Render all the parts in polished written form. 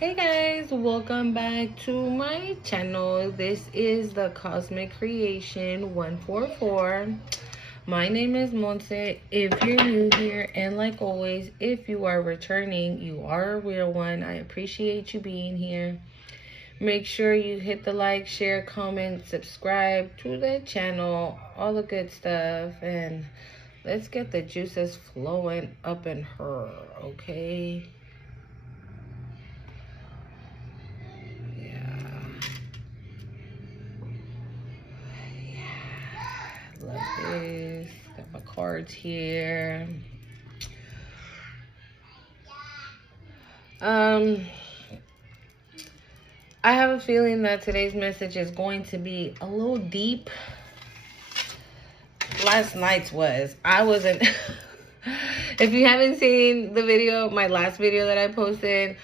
Hey guys, welcome back to my channel. This is the Cosmic Creation 144. My name is Monse. If you're new here, and like always, if you are returning, you are a real one. I appreciate you being here. Make sure you hit the like, share, comment, subscribe to the channel, all the good stuff, and let's get the juices flowing up in her, okay? Love this. Got my cards here. Um, I have a feeling that today's message is going to be a little deep. Last night's was. I wasn't. If you haven't seen the video, my last video that I posted,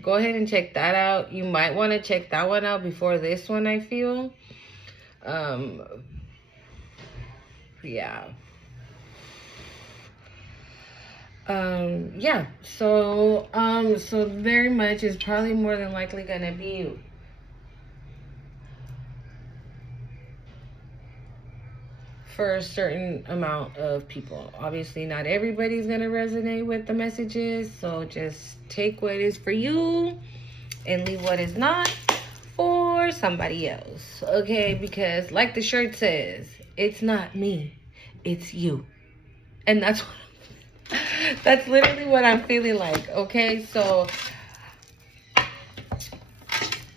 go ahead and check that out. You might want to check that one out before this one, I feel. Yeah. Yeah, so very much is probably more than likely gonna be for a certain amount of people. Obviously not everybody's gonna resonate with the messages, so just take what is for you and leave what is not for somebody else, okay? Because like the shirt says, it's not me, it's you. And that's literally what I'm feeling like, okay? So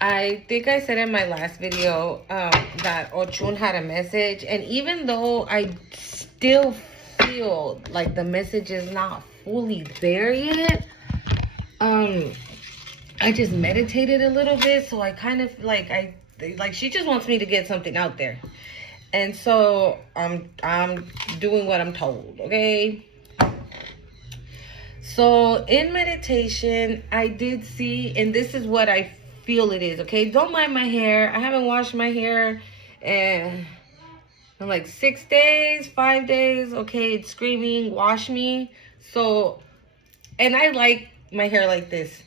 I think I said in my last video that Ochun had a message, and even though I still feel like the message is not fully there yet, I just meditated a little bit, so I kind of like she just wants me to get something out there, and so I'm doing what I'm told, okay? So in meditation, I did see, and this is what I feel it is, okay? Don't mind my hair. I haven't washed my hair in like 6 days, 5 days. Okay, it's screaming, wash me. So, and I like my hair like this.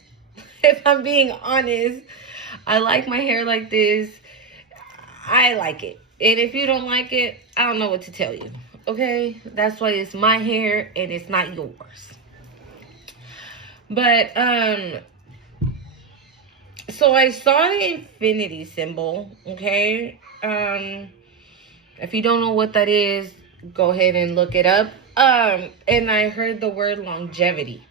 If I'm being honest, I like my hair like this. I like it. And if you don't like it, I don't know what to tell you. Okay? That's why it's my hair and it's not yours. But so I saw the infinity symbol, okay? If you don't know what that is, go ahead and look it up. And I heard the word longevity.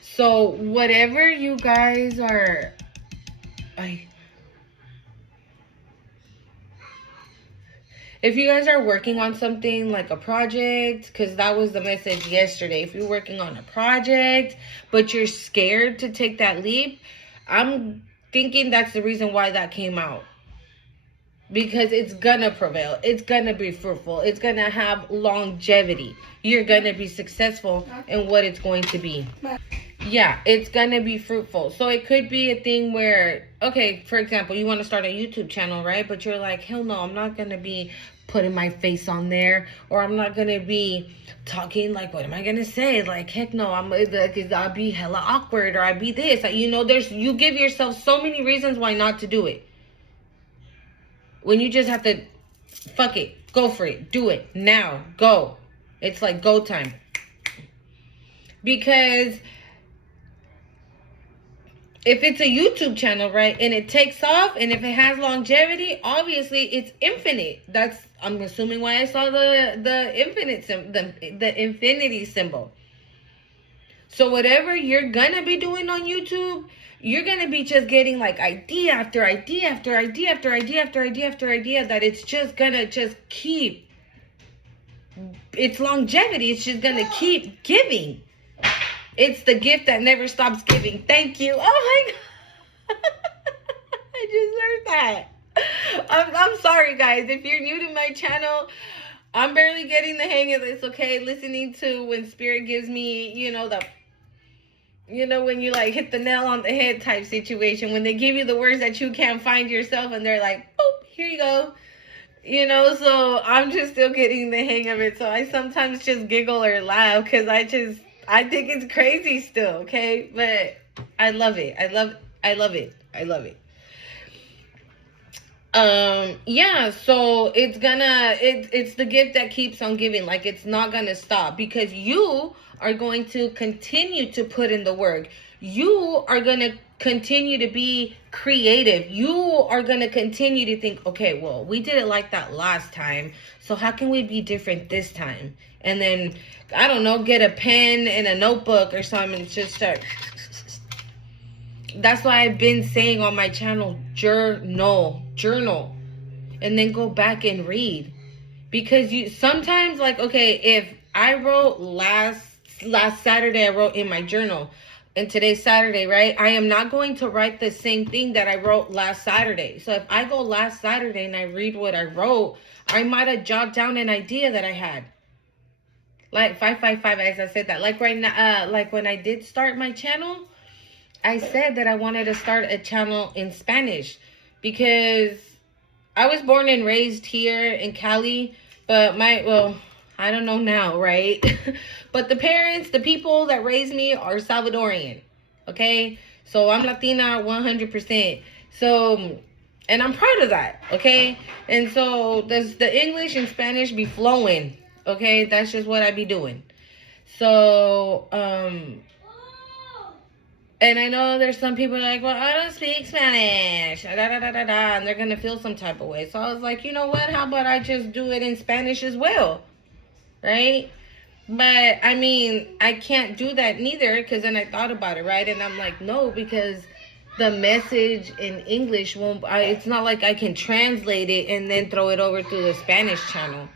So whatever you guys are, if you guys are working on something like a project, because that was the message yesterday. If you're working on a project, but you're scared to take that leap, I'm thinking that's the reason why that came out. Because it's gonna prevail. It's gonna be fruitful. It's gonna have longevity. You're gonna be successful in what it's going to be. Yeah, it's gonna be fruitful. So it could be a thing where, okay, for example, you want to start a YouTube channel, right? But you're like, hell no, I'm not gonna be putting my face on there, or I'm not gonna be talking like, what am I gonna say? Like, heck no, I'll be hella awkward, or I'll be this. You know, you give yourself so many reasons why not to do it. When you just have to, fuck it, go for it, do it now, go. It's like go time. Because if it's a YouTube channel, right, and it takes off, and if it has longevity, obviously it's infinite. That's, I'm assuming, why I saw the infinity symbol. So whatever you're gonna be doing on YouTube, you're gonna be just getting like idea after idea after idea after idea after idea after idea, that it's just gonna just keep, it's longevity. It's just gonna keep giving. It's the gift that never stops giving. Thank you. Oh my God. I just heard that. I'm sorry, guys. If you're new to my channel, I'm barely getting the hang of this, okay? Listening to when Spirit gives me, when you like hit the nail on the head type situation. When they give you the words that you can't find yourself, and they're like, boop, here you go. So I'm just still getting the hang of it. So I sometimes just giggle or laugh because I I think it's crazy still, okay? But I love it. I love it. I love it. Yeah, so it's the gift that keeps on giving. Like, it's not gonna stop because you are going to continue to put in the work. You are gonna continue to be creative. You are gonna continue to think, okay, well, we did it like that last time, so how can we be different this time? And then, I don't know, get a pen and a notebook or something and just start. That's why I've been saying on my channel, journal, and then go back and read. Because you sometimes, like, okay, if I wrote last Saturday, I wrote in my journal, and today's Saturday, right? I am not going to write the same thing that I wrote last Saturday. So if I go last Saturday and I read what I wrote, I might have jotted down an idea that I had. Like 555, as I said that. Like right now, like when I did start my channel, I said that I wanted to start a channel in Spanish because I was born and raised here in Cali, but I don't know now, right? But the people that raised me are Salvadorian, okay? So I'm Latina 100%. So, and I'm proud of that, okay? And so does the English and Spanish be flowing, okay? That's just what I be doing. So, and I know there's some people like, well, I don't speak Spanish, and they're going to feel some type of way. So I was like, you know what? How about I just do it in Spanish as well, right? But, I mean, I can't do that neither because then I thought about it, right? And I'm like, no, because the message in English it's not like I can translate it and then throw it over to the Spanish channel.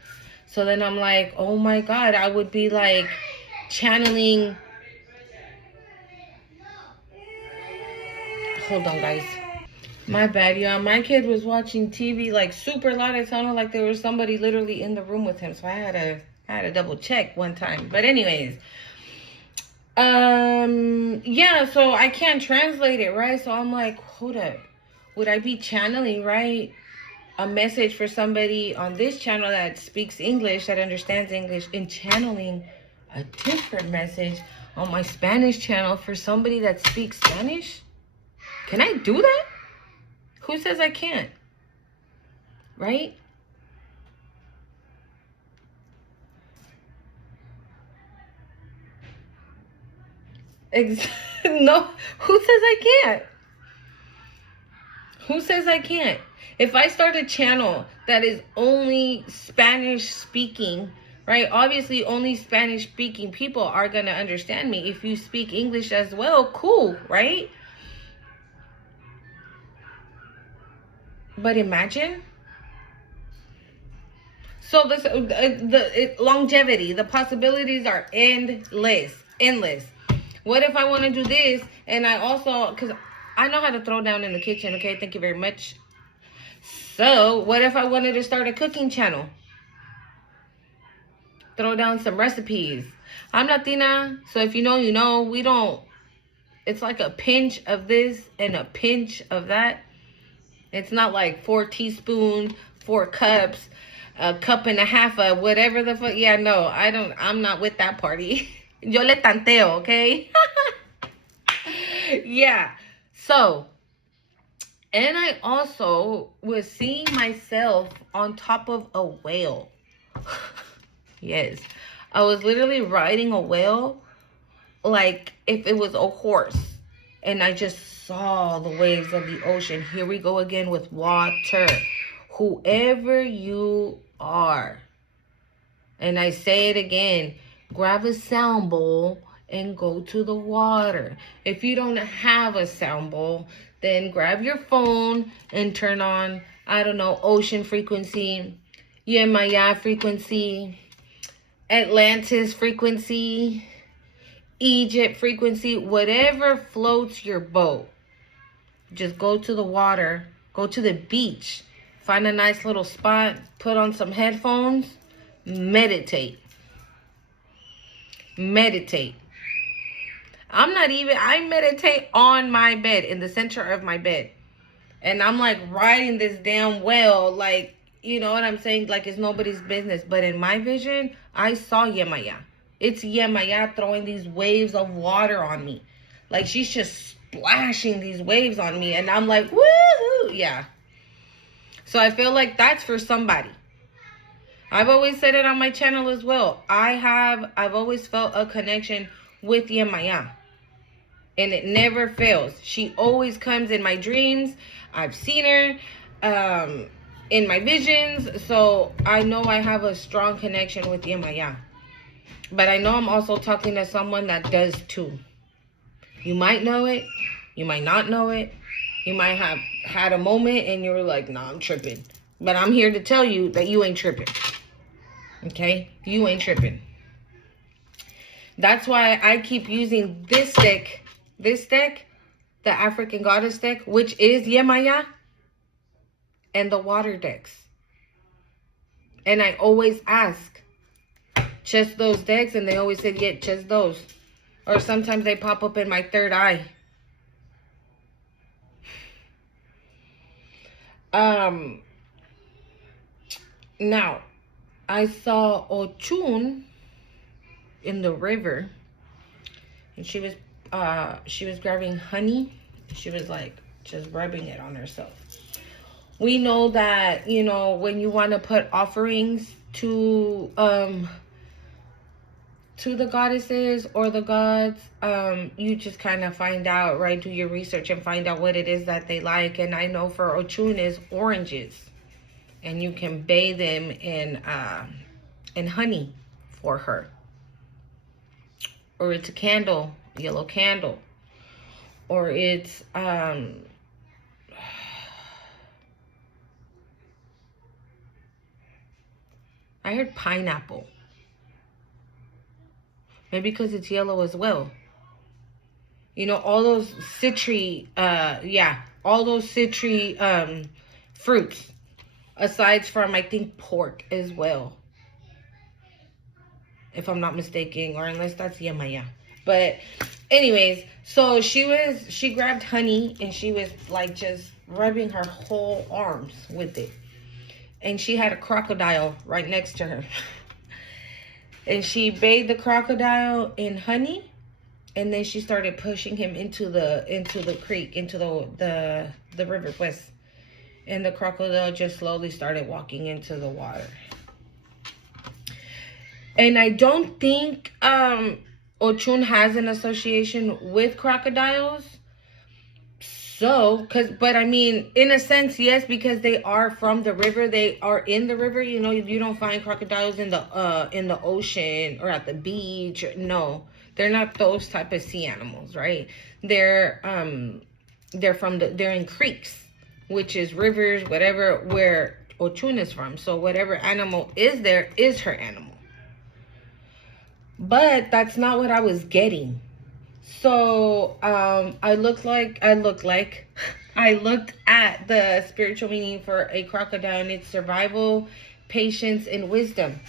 So then I'm like, oh my God, I would be like channeling. Hold on, guys. My bad, y'all. My kid was watching TV like super loud. It sounded like there was somebody literally in the room with him. So I had to double check one time. But anyways, yeah. So I can't translate it, right? So I'm like, hold up. Would I be channeling, right, a message for somebody on this channel that speaks English, that understands English, and channeling a different message on my Spanish channel for somebody that speaks Spanish? Can I do that? Who says I can't? Right? No, who says I can't? Who says I can't? If I start a channel that is only Spanish speaking, right? Obviously, only Spanish speaking people are going to understand me. If you speak English as well, cool, right? But imagine. So longevity, the possibilities are endless. What if I want to do this and I also, because I know how to throw down in the kitchen, okay? Thank you very much. So what if I wanted to start a cooking channel? Throw down some recipes. I'm Latina, so if you know, you know. We don't, it's like a pinch of this and a pinch of that. It's not like 4 teaspoons, 4 cups, a cup and a half of whatever the fuck. Yeah, no, I'm not with that party. Yo le tanteo, okay? Yeah. So, and I also was seeing myself on top of a whale. Yes. I was literally riding a whale like if it was a horse. And I just saw the waves of the ocean. Here we go again with water. Whoever you are. And I say it again. Grab a sound bowl and go to the water. If you don't have a sound bowl, then grab your phone and turn on, I don't know, ocean frequency, Yemaya frequency, Atlantis frequency, Egypt frequency, whatever floats your boat. Just go to the water, go to the beach, find a nice little spot, put on some headphones, meditate. Meditate. I meditate on my bed, in the center of my bed. And I'm like riding this damn whale, like, you know what I'm saying? Like it's nobody's business. But in my vision, I saw Yemaya. It's Yemaya throwing these waves of water on me. Like, she's just splashing these waves on me. And I'm like, woohoo! Yeah. So I feel like that's for somebody. I've always said it on my channel as well. I've always felt a connection with Yemaya. And it never fails. She always comes in my dreams. I've seen her in my visions. So I know I have a strong connection with Yemaya. But I know I'm also talking to someone that does too. You might know it. You might not know it. You might have had a moment and you were like, nah, I'm tripping. But I'm here to tell you that you ain't tripping. Okay? You ain't tripping. That's why I keep using this deck, the African Goddess deck, which is Yemaya, and the water decks. And I always ask, just those decks, and they always said, yeah, just those. Or sometimes they pop up in my third eye. Now, I saw Ochun in the river, and she was grabbing honey. She was like just rubbing it on herself. We know that, you know, when you want to put offerings to the goddesses or the gods, you just kind of find out, right? Do your research and find out what it is that they like. And I know for Ochun is oranges, and you can bathe them in honey for her. Or it's a candle, yellow candle. Or it's I heard pineapple. Maybe because it's yellow as well. You know, all those citry, all those citry fruits. Aside from, I think, pork as well. If I'm not mistaken, or unless that's Yemaya. But anyways, so she grabbed honey and she was like just rubbing her whole arms with it. And she had a crocodile right next to her. And she bathed the crocodile in honey, and then she started pushing him into the creek, into the river, pues. And the crocodile just slowly started walking into the water. And I don't think Ochun has an association with crocodiles. So, but I mean, in a sense, yes, because they are from the river. They are in the river. You know, you don't find crocodiles in the ocean or at the beach. No, they're not those type of sea animals, right? They're in creeks, which is rivers, whatever, where Ochun is from. So whatever animal is there is her animal. But that's not what I was getting. So I looked at the spiritual meaning for a crocodile, and it's survival, patience, and wisdom.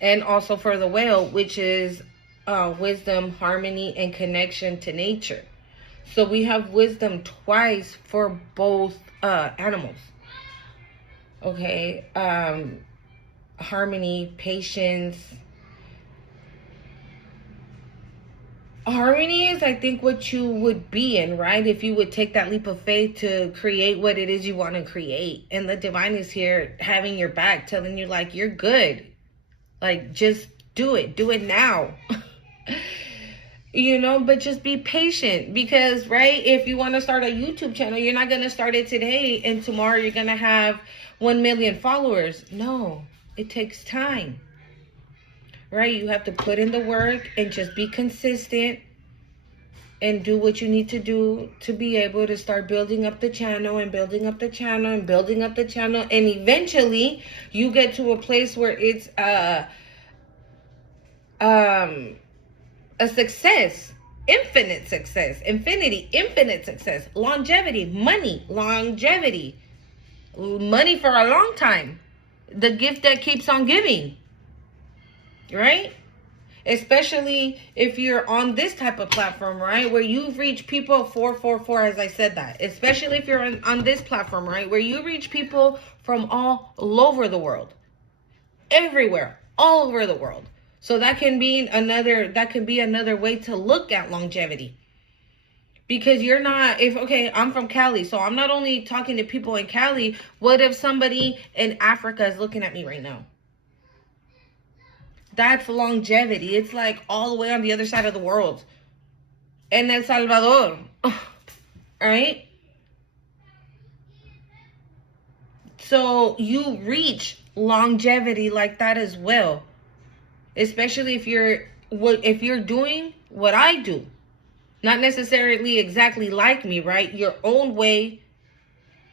And also for the whale, which is wisdom, harmony, and connection to nature. So we have wisdom twice for both animals. Okay. Harmony, patience. Harmony is, I think, what you would be in, right? If you would take that leap of faith to create what it is you want to create. And the divine is here having your back, telling you, like, you're good. Like, just do it. Do it now. You know, but just be patient. Because, right, if you want to start a YouTube channel, you're not going to start it today and tomorrow you're going to have 1 million followers. No, it takes time. Right? You have to put in the work and just be consistent and do what you need to do to be able to start building up the channel and building up the channel and building up the channel. And eventually you get to a place where it's a success, infinite success, infinite success, longevity, money for a long time. The gift that keeps on giving. Right? Especially if you're on this type of platform, right? Where you've reached people 444, as I said that. Especially if you're on this platform, right? Where you reach people from all over the world. Everywhere. All over the world. So that can be another way to look at longevity. Because you're not, if, okay, I'm from Cali, so I'm not only talking to people in Cali. What if somebody in Africa is looking at me right now? That's longevity. It's like all the way on the other side of the world. In El Salvador. Right? So you reach longevity like that as well. Especially if you're doing what I do. Not necessarily exactly like me, right? Your own way,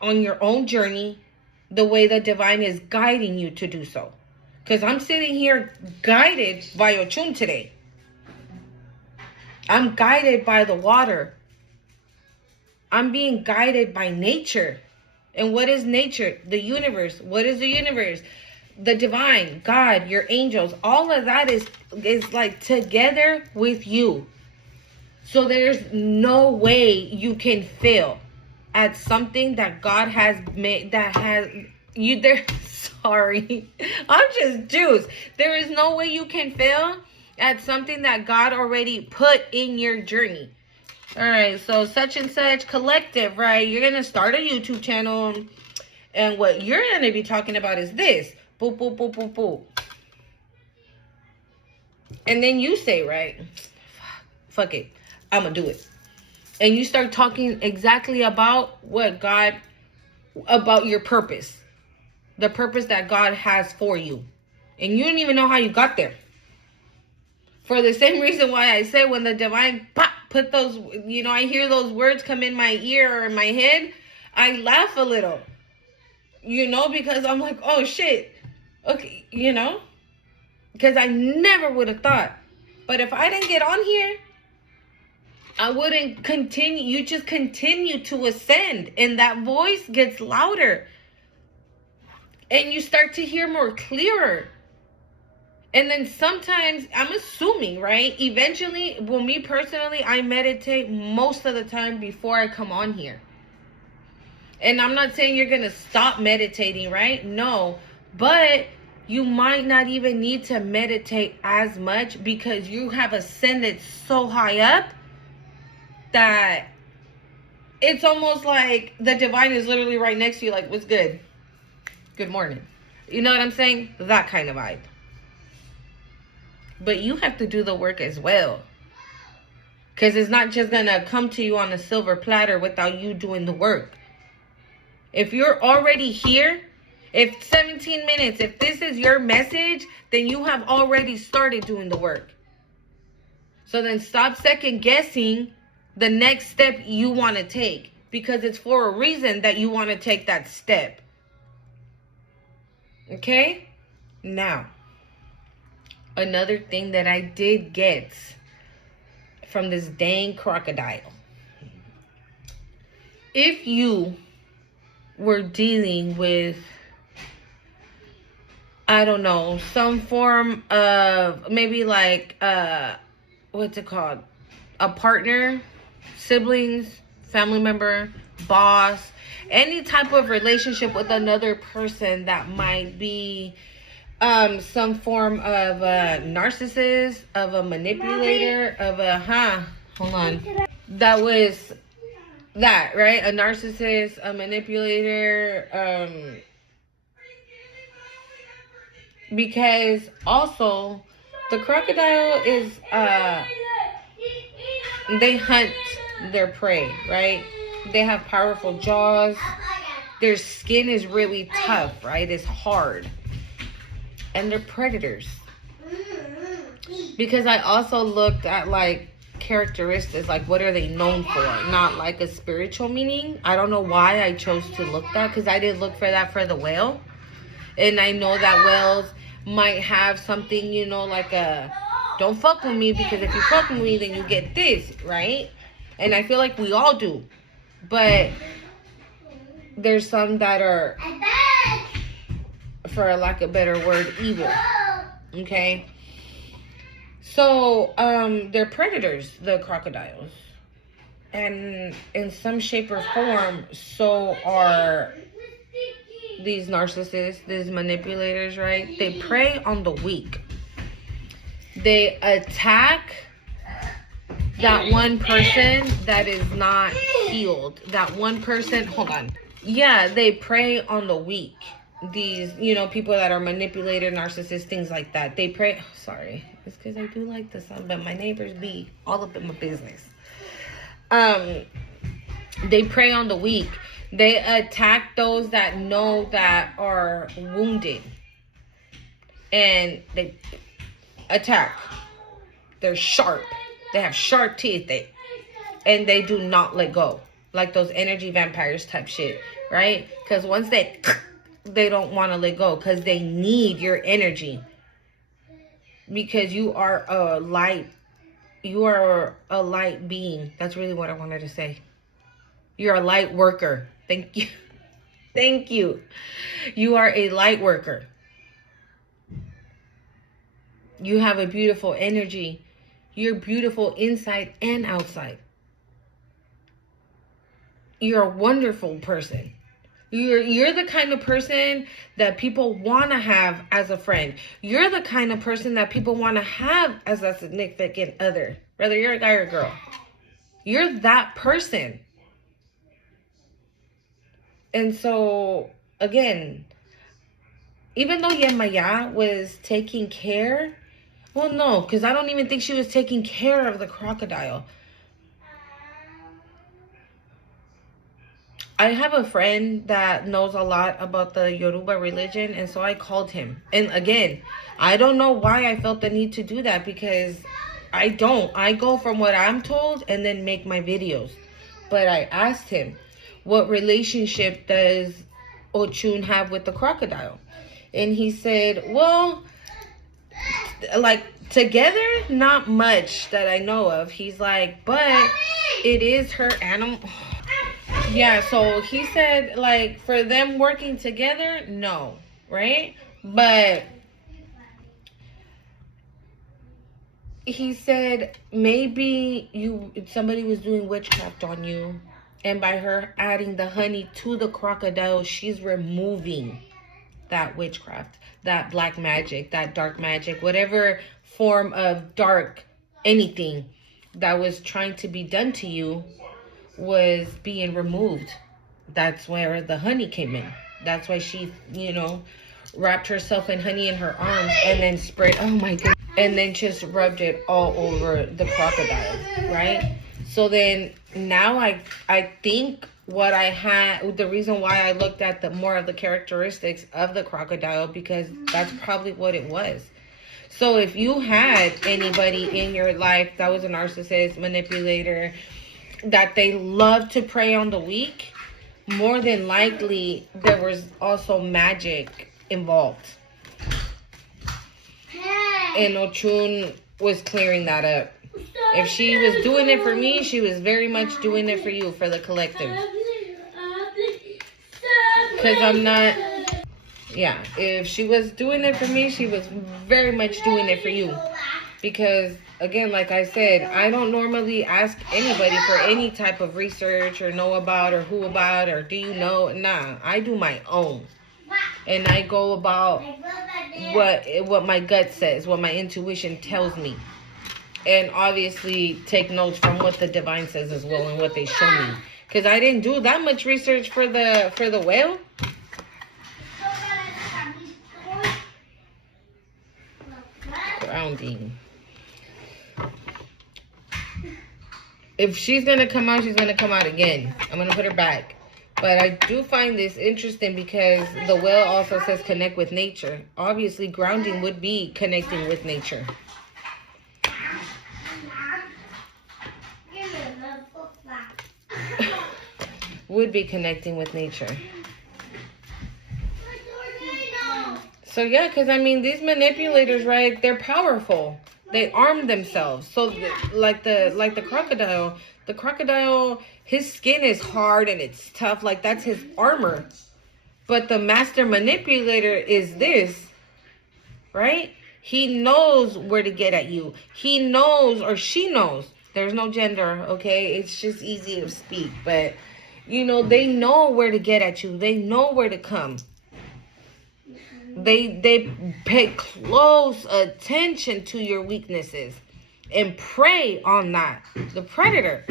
on your own journey, the way the divine is guiding you to do so. Because I'm sitting here guided by Ochun today. I'm guided by the water. I'm being guided by nature. And what is nature? The universe. What is the universe? The divine, God, your angels. All of that is like together with you. So there's no way you can fail at something that God has made, that has you there. Sorry, I'm just juice. There is no way you can fail at something that God already put in your journey. All right, so such and such collective, right? You're going to start a YouTube channel, and what you're going to be talking about is this. Boop, boop, boop, boop, boop. And then you say, right, fuck it, I'm going to do it. And you start talking exactly about what God, about your purpose. The purpose that God has for you. And you don't even know how you got there. For the same reason why I said when the divine put those, I hear those words come in my ear or in my head, I laugh a little. Because I'm like, oh shit. Okay, because I never would have thought. But if I didn't get on here, I wouldn't continue. You just continue to ascend, and that voice gets louder. And you start to hear more clearer. And then sometimes, I'm assuming, right? Eventually, well, me personally, I meditate most of the time before I come on here. And I'm not saying you're going to stop meditating, right? No. But you might not even need to meditate as much because you have ascended so high up that it's almost like the divine is literally right next to you, like, what's good? Good morning. You know what I'm saying? That kind of vibe. But you have to do the work as well. Because it's not just going to come to you on a silver platter without you doing the work. If you're already here, if 17 minutes, if this is your message, then you have already started doing the work. So then stop second guessing the next step you want to take. Because it's for a reason that you want to take that step. Okay? Now, another thing that I did get from this dang crocodile. If you were dealing with, I don't know, some form of maybe like, what's it called? A partner, siblings, family member, boss, any type of relationship with another person that might be some form of a narcissist, of a manipulator, of a, hold on. That was that, right? A narcissist, a manipulator, because also the crocodile is, they hunt their prey, right? They have powerful jaws. Their skin is really tough, right? It's hard. And they're predators. Because I also looked at like characteristics, like what are they known for? Not like a spiritual meaning. I don't know why I chose to look that, because I didn't look for that for the whale. And I know that whales might have something, like a, don't fuck with me, because if you fuck with me, then you get this, right? And I feel like we all do. But there's some that are, for lack of a better word, evil. Okay? So, they're predators, the crocodiles. And in some shape or form, so are these narcissists, these manipulators, right? They prey on the weak. They attack that one person that is not healed. That one person, hold on. Yeah, they prey on the weak. These, people that are manipulated, narcissists, things like that. They prey, sorry. It's because I do like the sound, but my neighbors be all up in my business. They prey on the weak. They attack those that know that are wounded. And they attack. They're sharp. They have sharp teeth. And they do not let go. Like those energy vampires type shit, right? Because once they don't want to let go because they need your energy. Because you are a light being. That's really what I wanted to say. You're a light worker. Thank you. Thank you. You are a light worker. You have a beautiful energy. You're beautiful inside and outside. You're a wonderful person. You're the kind of person that people want to have as a friend. You're the kind of person that people want to have as a significant other, whether you're a guy or a girl. You're that person. And so, again, even though Yemaya was taking care, well, no, because I don't even think she was taking care of the crocodile. I have a friend that knows a lot about the Yoruba religion, and so I called him. And again, I don't know why I felt the need to do that, because I don't. I go from what I'm told and then make my videos. But I asked him, what relationship does Ochun have with the crocodile? And he said, well, like, together, not much that I know of. He's like, but it is her animal. Yeah, so he said, like, for them working together, no, right? But he said maybe somebody was doing witchcraft on you, and by her adding the honey to the crocodile, she's removing that witchcraft, that black magic, that dark magic, whatever form of dark anything that was trying to be done to you was being removed. That's where the honey came in. That's why she, wrapped herself in honey in her arms and then sprayed, oh my goodness, and then just rubbed it all over the crocodile, right? So then now I think what I had, the reason why I looked at the more of the characteristics of the crocodile, because that's probably what it was. So if you had anybody in your life that was a narcissist, manipulator, that they love to prey on the weak, more than likely there was also magic involved. And Ochun was clearing that up. If she was doing it for me, she was very much doing it for you, for the collective. Because I'm not... Yeah, if she was doing it for me, she was very much doing it for you. Because, again, like I said, I don't normally ask anybody for any type of research or know about or who about or do you know. Nah, I do my own. And I go about what my gut says, what my intuition tells me. And obviously take notes from what the divine says as well and what they show me. Because I didn't do that much research for the whale. Grounding. If she's going to come out, she's going to come out again. I'm going to put her back. But I do find this interesting because the whale also says connect with nature. Obviously, grounding would be connecting with nature. Would be connecting with nature. So, yeah, because, I mean, these manipulators, right, they're powerful. They arm themselves. So, like the crocodile, his skin is hard and it's tough. Like, that's his armor. But the master manipulator is this, right? He knows where to get at you. He knows, or she knows. There's no gender, okay? It's just easy to speak. But, they know where to get at you. They know where to come. They pay close attention to your weaknesses and prey on that. The predator.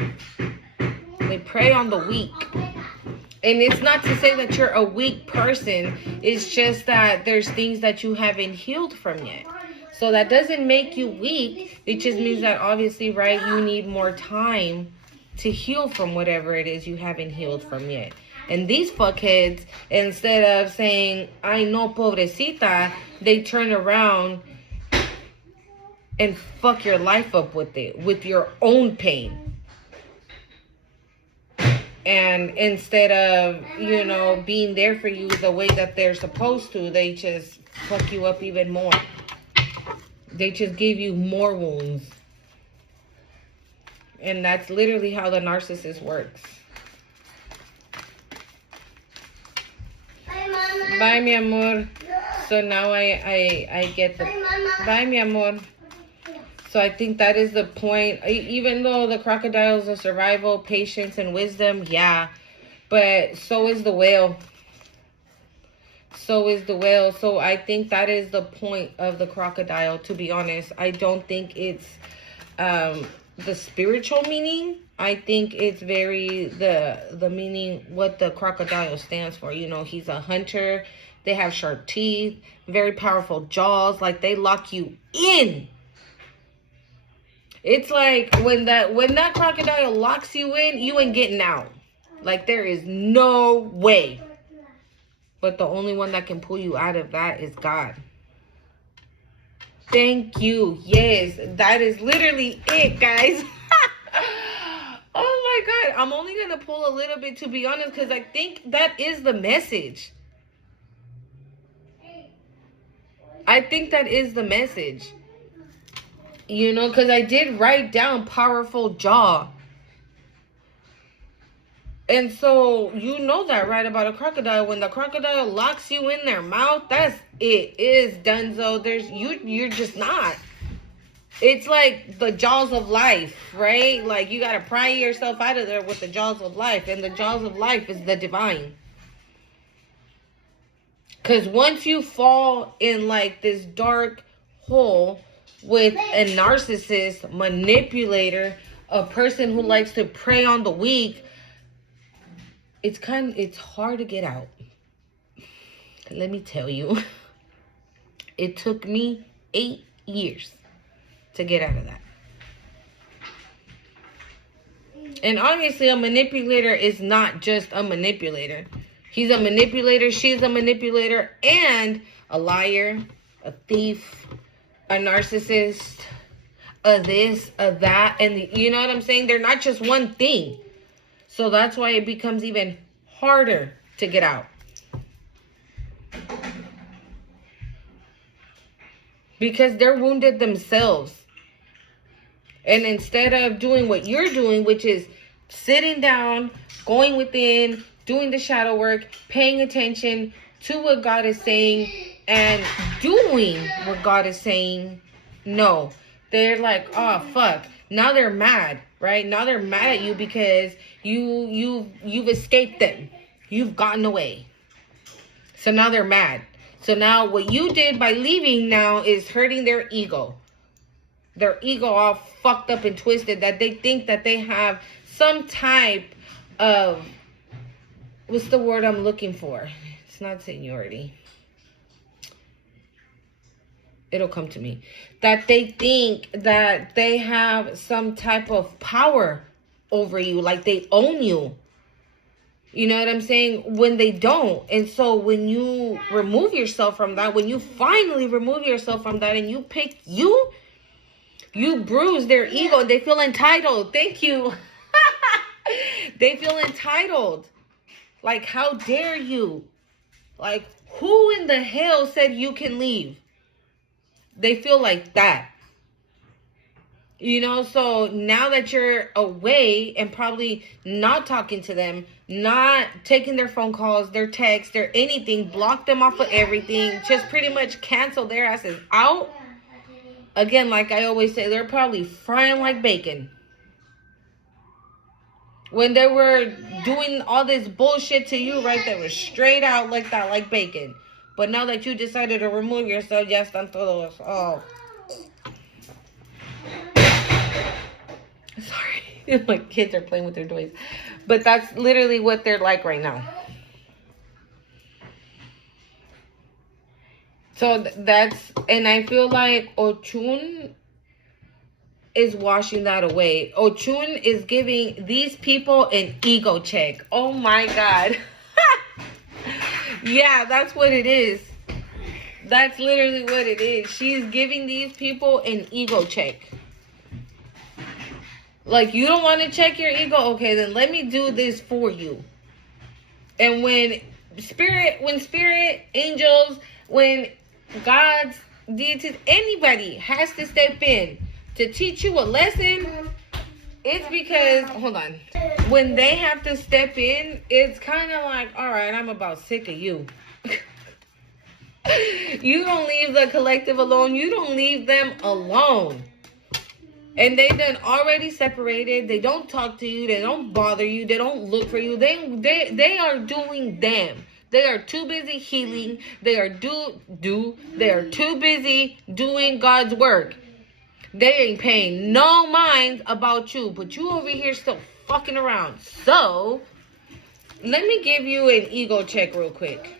They prey on the weak. And it's not to say that you're a weak person. It's just that there's things that you haven't healed from yet. So that doesn't make you weak. It just means that obviously, right, you need more time to heal from whatever it is you haven't healed from yet. And these fuckheads, instead of saying, "Ay no, pobrecita," they turn around and fuck your life up with it, with your own pain. And instead of, being there for you the way that they're supposed to, they just fuck you up even more. They just give you more wounds. And that's literally how the narcissist works. Bye, mi amor. So now I get the... Bye, mi amor. So I think that is the point. Even though the crocodile's a survival, patience, and wisdom, yeah. But so is the whale. So is the whale. So I think that is the point of the crocodile, to be honest. I don't think it's the spiritual meaning. I think it's very the meaning, what the crocodile stands for. He's a hunter. They have sharp teeth, very powerful jaws. Like, they lock you in. It's like when that crocodile locks you in, you ain't getting out. Like, there is no way. But the only one that can pull you out of that is God. Thank you. Yes, that is literally it, guys. Oh my God. I'm only going to pull a little bit, to be honest, because I think that is the message. I think that is the message. Because I did write down powerful jaw. And so, that, right, about a crocodile. When the crocodile locks you in their mouth, that's it. Is donezo. You're just not. It's like the jaws of life, right? Like, you got to pry yourself out of there with the jaws of life. And the jaws of life is the divine. Because once you fall in, like, this dark hole with a narcissist, manipulator, a person who likes to prey on the weak, it's hard to get out. Let me tell you. It took me 8 years to get out of that. And obviously, a manipulator is not just a manipulator. He's a manipulator, she's a manipulator, and a liar, a thief, a narcissist, a this, a that, and you know what I'm saying? They're not just one thing. So that's why it becomes even harder to get out. Because they're wounded themselves. And instead of doing what you're doing, which is sitting down, going within, doing the shadow work, paying attention to what God is saying, and doing what God is saying, no. They're like, oh, fuck. Now they're mad, right? Now they're mad at you because you've escaped them. You've gotten away. So now they're mad. So now what you did by leaving now is hurting their ego. Their ego all fucked up and twisted, that they think that they have some type of, what's the word I'm looking for? It's not seniority. It'll come to me. That they think that they have some type of power over you, like they own you. You know what I'm saying? When they don't. And so when you remove yourself from that, when you finally remove yourself from that and you pick you bruise their ego and they feel entitled. Thank you. They feel entitled. Like, how dare you? Like, who in the hell said you can leave? They feel like that. So now that you're away and probably not talking to them, not taking their phone calls, their texts, their anything, block them off of everything, just pretty much cancel their asses out. Again, like I always say, they're probably frying like bacon. When they were doing all this bullshit to you, right, they were straight out like that, like bacon. But now that you decided to remove yourself, ya están todos. Oh. Sorry. My kids are playing with their toys. But that's literally what they're like right now. So that's, and I feel like Ochun is washing that away. Ochun is giving these people an ego check. Oh my God. Yeah, that's what it is. That's literally what it is. She's giving these people an ego check. Like, you don't want to check your ego? Okay, then let me do this for you. And when spirit, angels, when God's deities, anybody has to step in to teach you a lesson, it's because, hold on, when they have to step in, it's kind of like, all right, I'm about sick of you. You don't leave the collective alone. You don't leave them alone. And they done already separated. They don't talk to you. They don't bother you. They don't look for you. They are doing them. They are too busy healing. They are they are too busy doing God's work. They ain't paying no mind about you, but you over here still fucking around. So, let me give you an ego check real quick.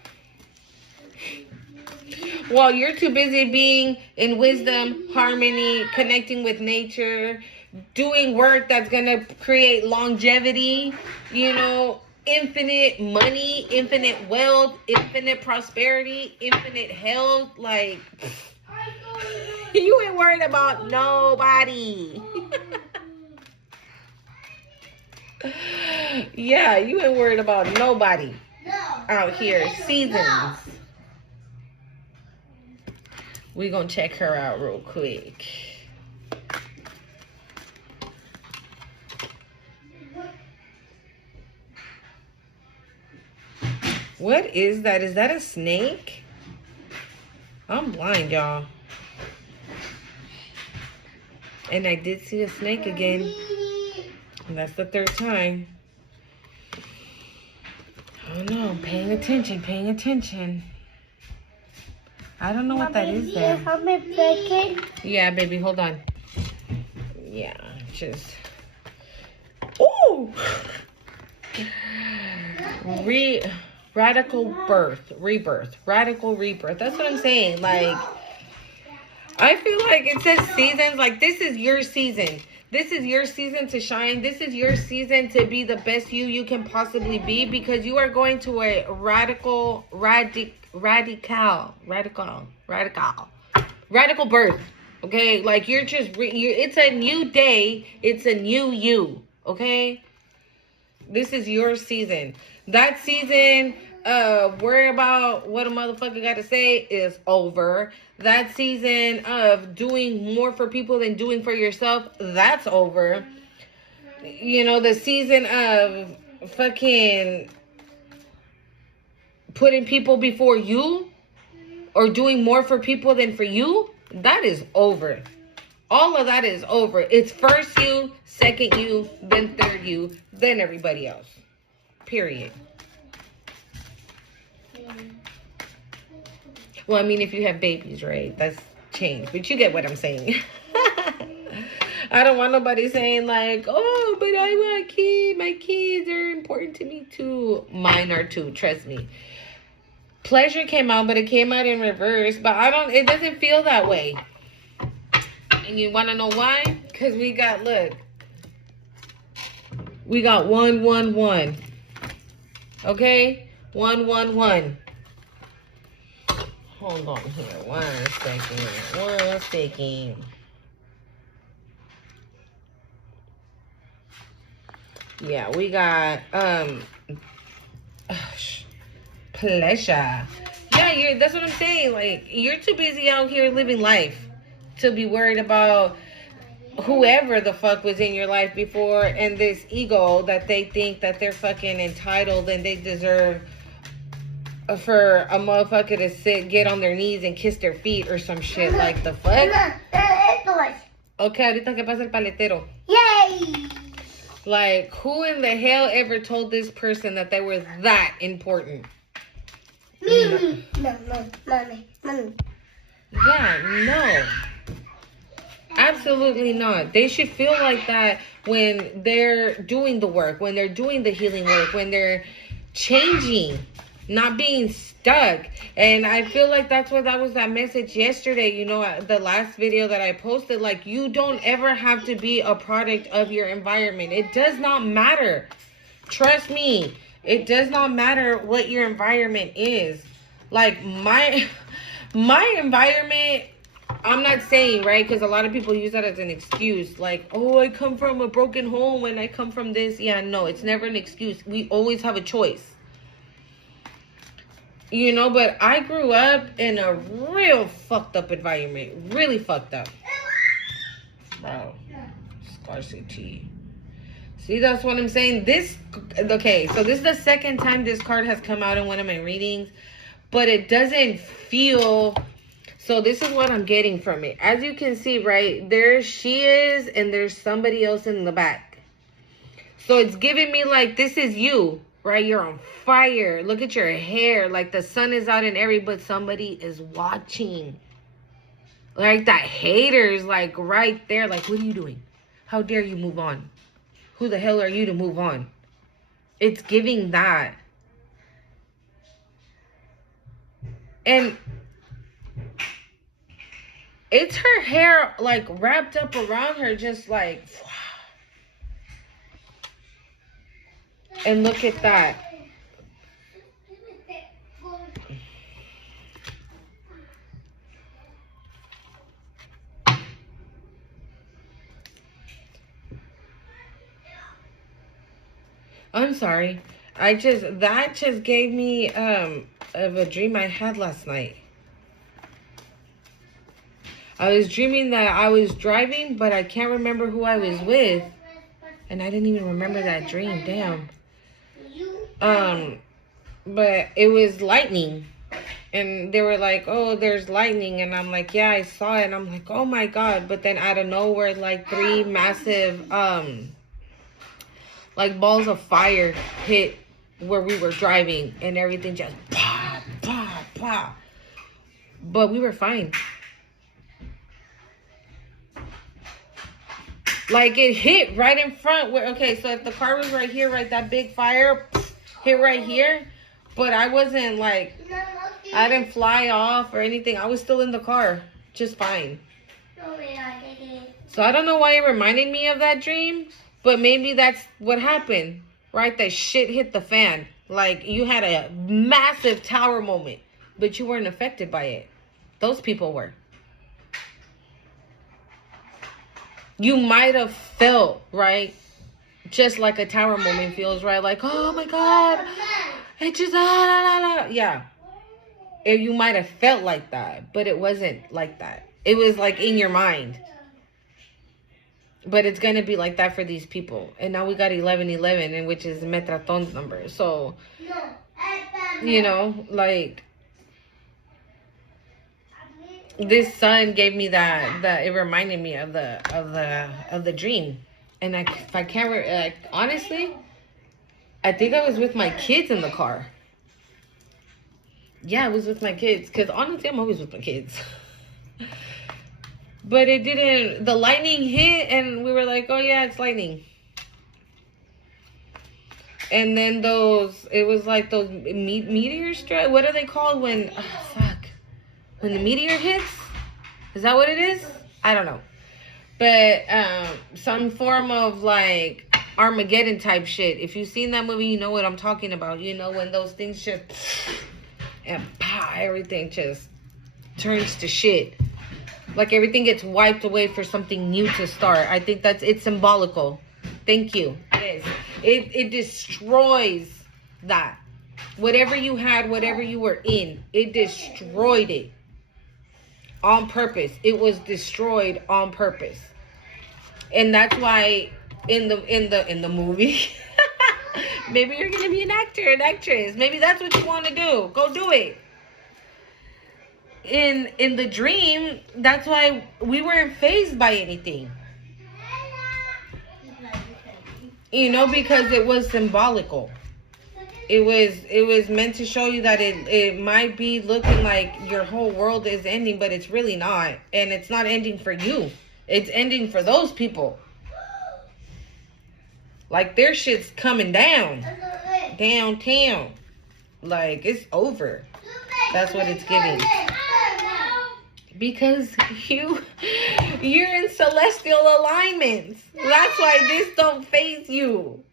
While you're too busy being in wisdom, harmony, connecting with nature, doing work that's going to create longevity, you know, infinite money, infinite wealth, infinite prosperity, infinite health, like, you ain't worried about nobody. Yeah, you ain't worried about nobody out here. Seasons. We're going to check her out real quick. What is that? Is that a snake? I'm blind, y'all. And I did see a snake again. And that's the third time. Oh no, paying attention. I don't know what that is there. Yeah, baby, hold on. Yeah, just... Ooh! Radical rebirth. Radical rebirth. That's what I'm saying. Like, I feel like it says seasons. Like, this is your season. This is your season to shine. This is your season to be the best you can possibly be, because you are going to a radical birth. Okay, like you're just it's a new day. It's a new you. Okay, this is your season. That season worry about what a motherfucker got to say is over. That season of doing more for people than doing for yourself, that's over. You know, the season of fucking putting people before you or doing more for people than for you, that is over. All of that is over. It's first you, second you, then third you, then everybody else. Period. Well, I mean, if you have babies, right? That's changed. But you get what I'm saying. I don't want nobody saying like, oh, but I want a kid. My kids are important to me too. Mine are too. Trust me. Pleasure came out, but it came out in reverse. But it doesn't feel that way. And you want to know why? Because we got 111. Okay? 111. Hold on here. One second. Yeah, we got pleasure. Yeah, that's what I'm saying. Like, you're too busy out here living life to be worried about whoever the fuck was in your life before, and this ego that they think that they're fucking entitled and they deserve for a motherfucker to get on their knees and kiss their feet or some shit. Like, the fuck? Okay, ahorita que pasa el paletero. Yay! Like, who in the hell ever told this person that they were that important? Yeah, no. Absolutely not. They should feel like that when they're doing the work, when they're doing the healing work, when they're changing, not being stuck. And I feel like that's what that was that message yesterday, the last video that I posted. Like, you don't ever have to be a product of your environment. It does not matter. Trust me, it does not matter what your environment is. Like, my environment, I'm not saying, right, because a lot of people use that as an excuse. Like, oh, I come from a broken home and I come from this. Yeah, no, it's never an excuse. We always have a choice. But I grew up in a real fucked up environment. Really fucked up. Wow. Scarcity. See, that's what I'm saying. Okay, so this is the second time this card has come out in one of my readings. But it doesn't feel... So this is what I'm getting from it. As you can see, right, there she is and there's somebody else in the back. So it's giving me like, this is you, right? You're on fire. Look at your hair. Like the sun is out and but somebody is watching. Like that hater's like right there. Like, what are you doing? How dare you move on? Who the hell are you to move on? It's giving that. And it's her hair like wrapped up around her, just like, and look at that. I'm sorry. That just gave me of a dream I had last night. I was dreaming that I was driving, but I can't remember who I was with. And I didn't even remember that dream. Damn. But it was lightning. And they were like, oh, there's lightning. And I'm like, yeah, I saw it. And I'm like, oh my God. But then out of nowhere, like 3 massive, like balls of fire hit where we were driving. And everything just, pop, pop, pop. But we were fine. Like, it hit right in front. Okay, so if the car was right here, right, that big fire hit right here. But I wasn't like, I didn't fly off or anything. I was still in the car, just fine. So I don't know why it reminded me of that dream. But maybe that's what happened, right? That shit hit the fan. Like, you had a massive tower moment, but you weren't affected by it. Those people were. You might have felt, right? Just like a tower moment feels, right? Like, oh my God. It just, yeah. You might have felt like that, but it wasn't like that. It was like in your mind. But it's going to be like that for these people. And now we got 1111, and which is Metraton's number. So, like, this sun gave me that it reminded me of the dream. And if I can't, honestly, I think I was with my kids in the car. Yeah, I was with my kids. Because honestly, I'm always with my kids. But it didn't, the lightning hit and we were like, oh yeah, it's lightning. And then it was like those meteor strike. What are they called when, when the meteor hits? Is that what it is? I don't know. But some form of like Armageddon type shit. If you've seen that movie, you know what I'm talking about. You know, when those things just, and everything just turns to shit. Like everything gets wiped away for something new to start. I think it's symbolical. Thank you. It is. It destroys that. Whatever you had, whatever you were in, it destroyed it. On purpose. It was destroyed on purpose. And that's why in the movie maybe you're gonna be an actor, an actress. Maybe that's what you want to do. Go do it. In the dream, that's why we weren't fazed by anything. Because it was symbolical. It was meant to show you that it might be looking like your whole world is ending, but it's really not. And it's not ending for you. It's ending for those people. Like their shit's coming down. Downtown. Like it's over. That's what it's giving. Because you're in celestial alignments. That's why this don't faze you.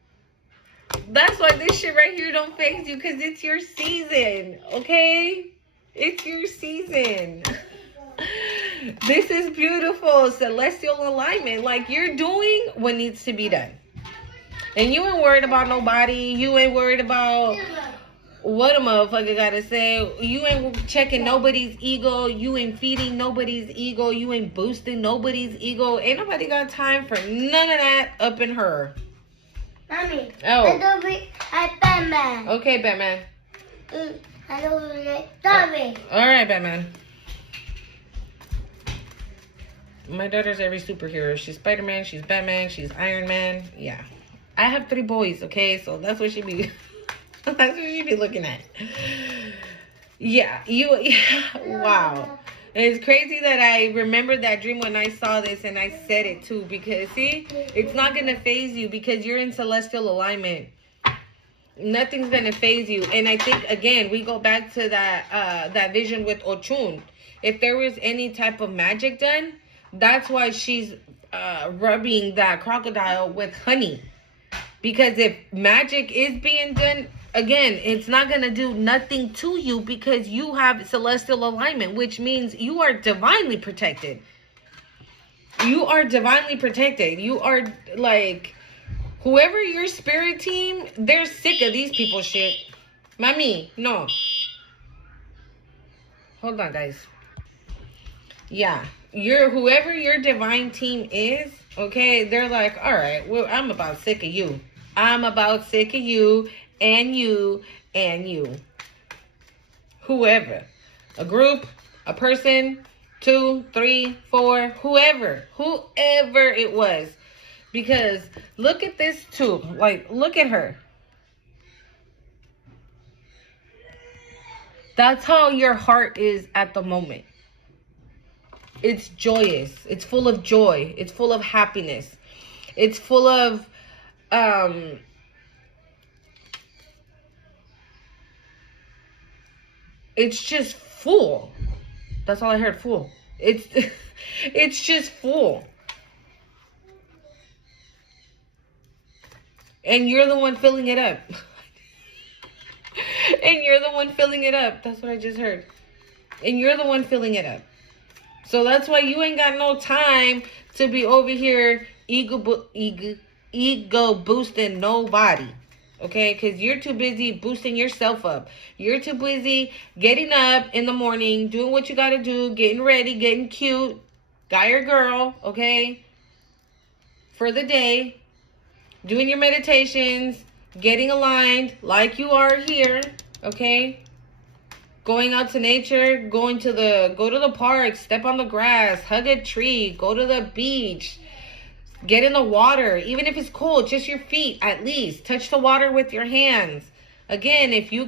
That's why this shit right here don't faze you, because it's your season, okay? It's your season. This is beautiful, celestial alignment. Like, you're doing what needs to be done. And you ain't worried about nobody. You ain't worried about what a motherfucker gotta say. You ain't checking nobody's ego. You ain't feeding nobody's ego. You ain't boosting nobody's ego. Ain't nobody got time for none of that up in her. Mommy. Oh. I don't read Batman. Okay, Batman. I don't read Tommy. All right, Batman. My daughter's every superhero. She's Spider-Man. She's Batman. She's Iron Man. Yeah. I have 3 boys, okay? So that's what she be... That's what she be looking at. Yeah. Wow. It's crazy that I remembered that dream when I saw this and I said it too, because see, it's not going to phase you because you're in celestial alignment. Nothing's going to phase you. And I think, again, we go back to that vision with Ochun. If there was any type of magic done, that's why she's rubbing that crocodile with honey. Because if magic is being done, again, it's not going to do nothing to you because you have celestial alignment, which means you are divinely protected. You are divinely protected. You are like, whoever your spirit team, they're sick of these people's shit. Mami, no. Hold on, guys. Yeah, whoever your divine team is, okay, they're like, all right, well, I'm about sick of you. I'm about sick of you and you and you. Whoever. A group, a person, 2, 3, 4, whoever it was. Because look at this too. Like, look at her. That's how your heart is at the moment. It's joyous. It's full of joy. It's full of happiness. It's full of it's just full. That's all I heard, full. It's just full. And you're the one filling it up. And you're the one filling it up. That's what I just heard. And you're the one filling it up. So that's why you ain't got no time to be over here ego boosting nobody. Okay? Because you're too busy boosting yourself up. You're too busy getting up in the morning, doing what you got to do, getting ready, getting cute, guy or girl, okay? For the day, doing your meditations, getting aligned like you are here, okay? Going out to nature, go to the park, step on the grass, hug a tree, go to the beach, get in the water, even if it's cold, just your feet at least. Touch the water with your hands. Again, if you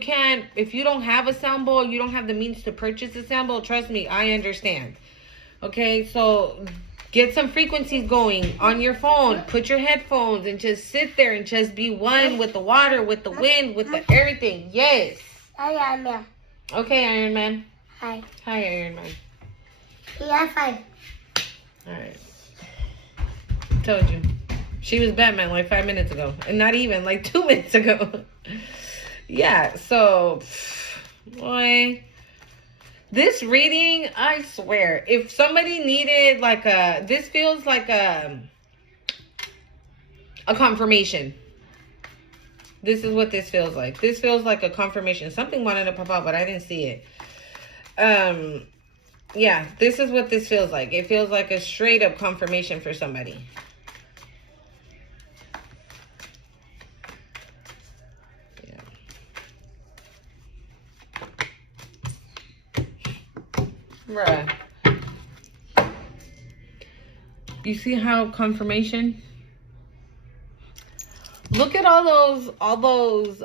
don't have a sound bowl, you don't have the means to purchase a sound bowl, trust me, I understand. Okay, so get some frequencies going on your phone. Put your headphones and just sit there and just be one with the water, with the wind, with the everything. Yes. Okay, Iron Man. Hi. Hi, Iron Man. Yeah, fine. Alright. Told you. She was Batman like 5 minutes ago. And not even, like 2 minutes ago. Yeah, so... Boy... This reading, I swear, if somebody needed like this feels like a confirmation. This is what this feels like. This feels like a confirmation. Something wanted to pop out, but I didn't see it. Yeah, this is what this feels like. It feels like a straight up confirmation for somebody. Bruh. You see how confirmation? Look at all those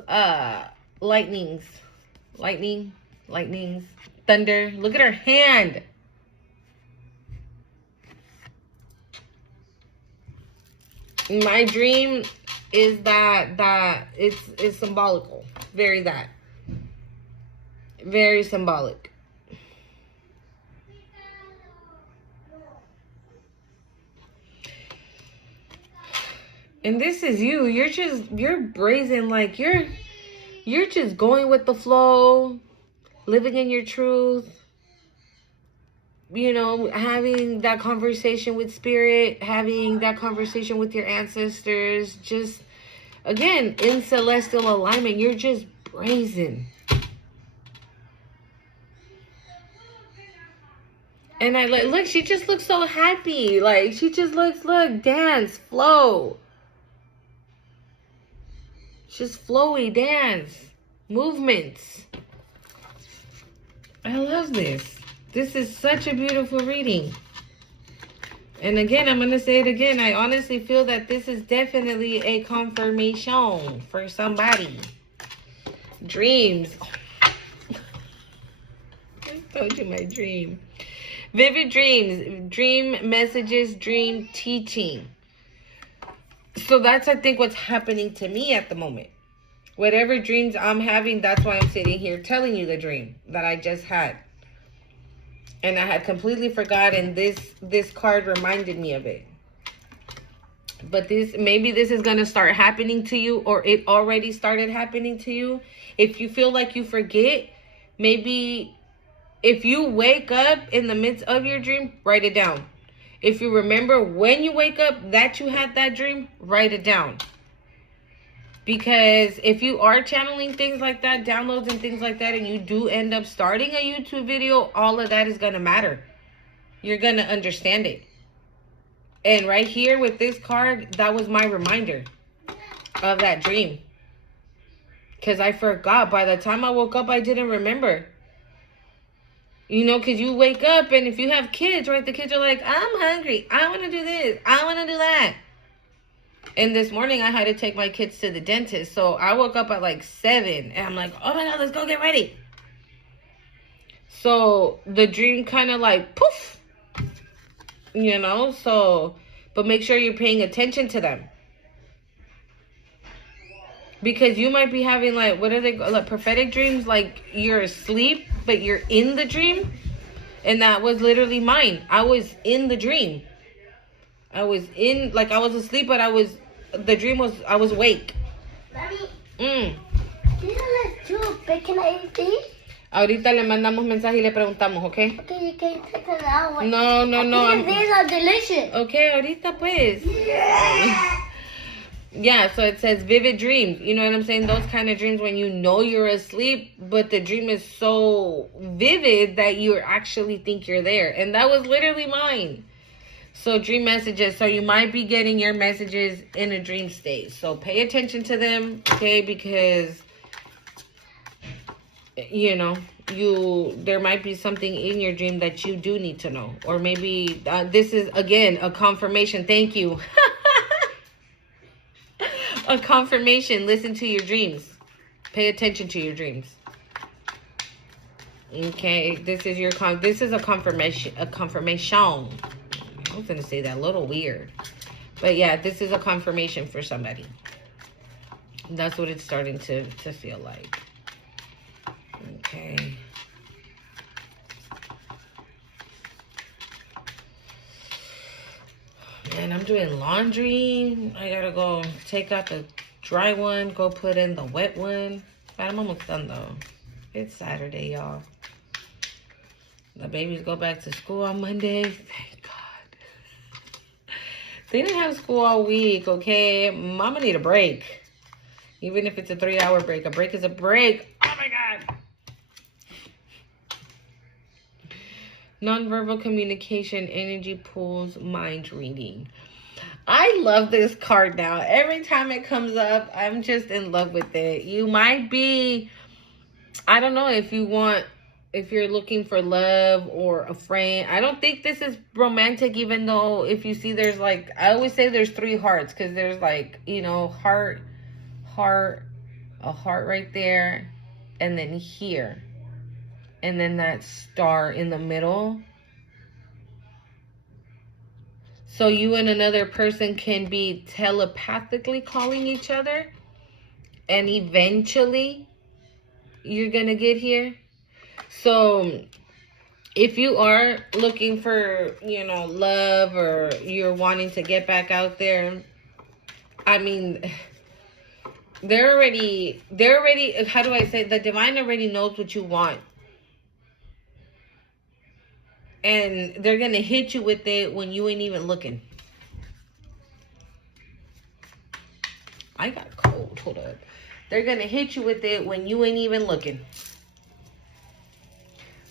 lightnings, thunder. Look at her hand. My dream is that it's symbolical. Very symbolic. And this is you. You're brazen, like you're just going with the flow, living in your truth. You know, having that conversation with spirit, having that conversation with your ancestors, just again in celestial alignment. You're just brazen. And I look, she just looks so happy. Like she just looks, look, dance, flow. Just flowy dance, movements. I love this. This is such a beautiful reading. And again, I'm going to say it again. I honestly feel that this is definitely a confirmation for somebody. Dreams. I told you my dream. Vivid dreams, dream messages, dream teaching. So that's, I think, what's happening to me at the moment. Whatever dreams I'm having, that's why I'm sitting here telling you the dream that I just had. And I had completely forgotten. This card reminded me of it. But maybe this is going to start happening to you, or it already started happening to you. If you feel like you forget, maybe if you wake up in the midst of your dream, write it down. If you remember when you wake up that you had that dream, write it down. Because if you are channeling things like that, downloads and things like that, and you do end up starting a YouTube video, all of that is going to matter. You're going to understand it. And right here with this card, that was my reminder of that dream. Because I forgot. By the time I woke up, I didn't remember. You know, because you wake up, and if you have kids, right, the kids are like, I'm hungry. I want to do this. I want to do that. And this morning, I had to take my kids to the dentist. So I woke up at like 7. And I'm like, oh my God, let's go get ready. So the dream kind of like, poof. You know, so, but make sure you're paying attention to them. Because you might be having like, what are they, like prophetic dreams? Like you're asleep, but you're in the dream. And that was literally mine. I was in the dream. I was asleep, but I was awake. Mommy, these are like too big. Can I eat these? Ahorita le mandamos mensaje y le preguntamos, ¿ok? Okay, you can take them out. No. These are delicious. Okay, ahorita pues. Yeah, so it says vivid dreams. You know what I'm saying? Those kind of dreams when you know you're asleep, but the dream is so vivid that you actually think you're there. And that was literally mine. So dream messages. So you might be getting your messages in a dream state. So pay attention to them, okay? Because, you know, there might be something in your dream that you do need to know. Or maybe this is, again, a confirmation. Thank you. A confirmation. Listen to your dreams. Pay attention to your dreams. Okay, this is a confirmation. I was gonna say that a little weird, but yeah, this is a confirmation for somebody. That's what it's starting to feel like. Okay. And I'm doing laundry. I gotta go take out the dry one, go put in the wet one. But I'm almost done though. It's Saturday, y'all. The babies go back to school on Monday. Thank God. They didn't have school all week, okay? Mama need a break. Even if it's a 3-hour break. A break is a break. Oh my God. Nonverbal communication, energy pools, mind reading. I love this card now. Every time it comes up, I'm just in love with it. You might be, I don't know if you're looking for love or a friend. I don't think this is romantic, even though if you see there's like, I always say there's 3 hearts because there's like, you know, heart, a heart right there, and then here, and then that star in the middle. So you and another person can be telepathically calling each other, and eventually you're gonna get here. So if you are looking for, love, or you're wanting to get back out there, I mean, they're already, how do I say, the divine already knows what you want. And they're going to hit you with it when you ain't even looking. I got cold. Hold up. They're going to hit you with it when you ain't even looking.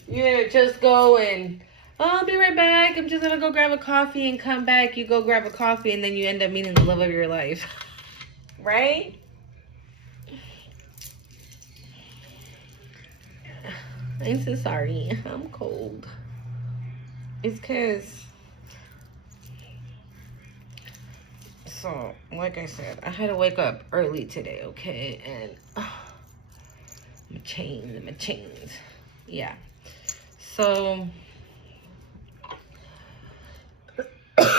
You're going to just go and, I'll be right back. I'm just going to go grab a coffee and come back. You go grab a coffee and then you end up meeting the love of your life. Right? I'm so sorry. I'm cold. It's because, so, like I said, I had to wake up early today, okay? And my chains. Yeah. So,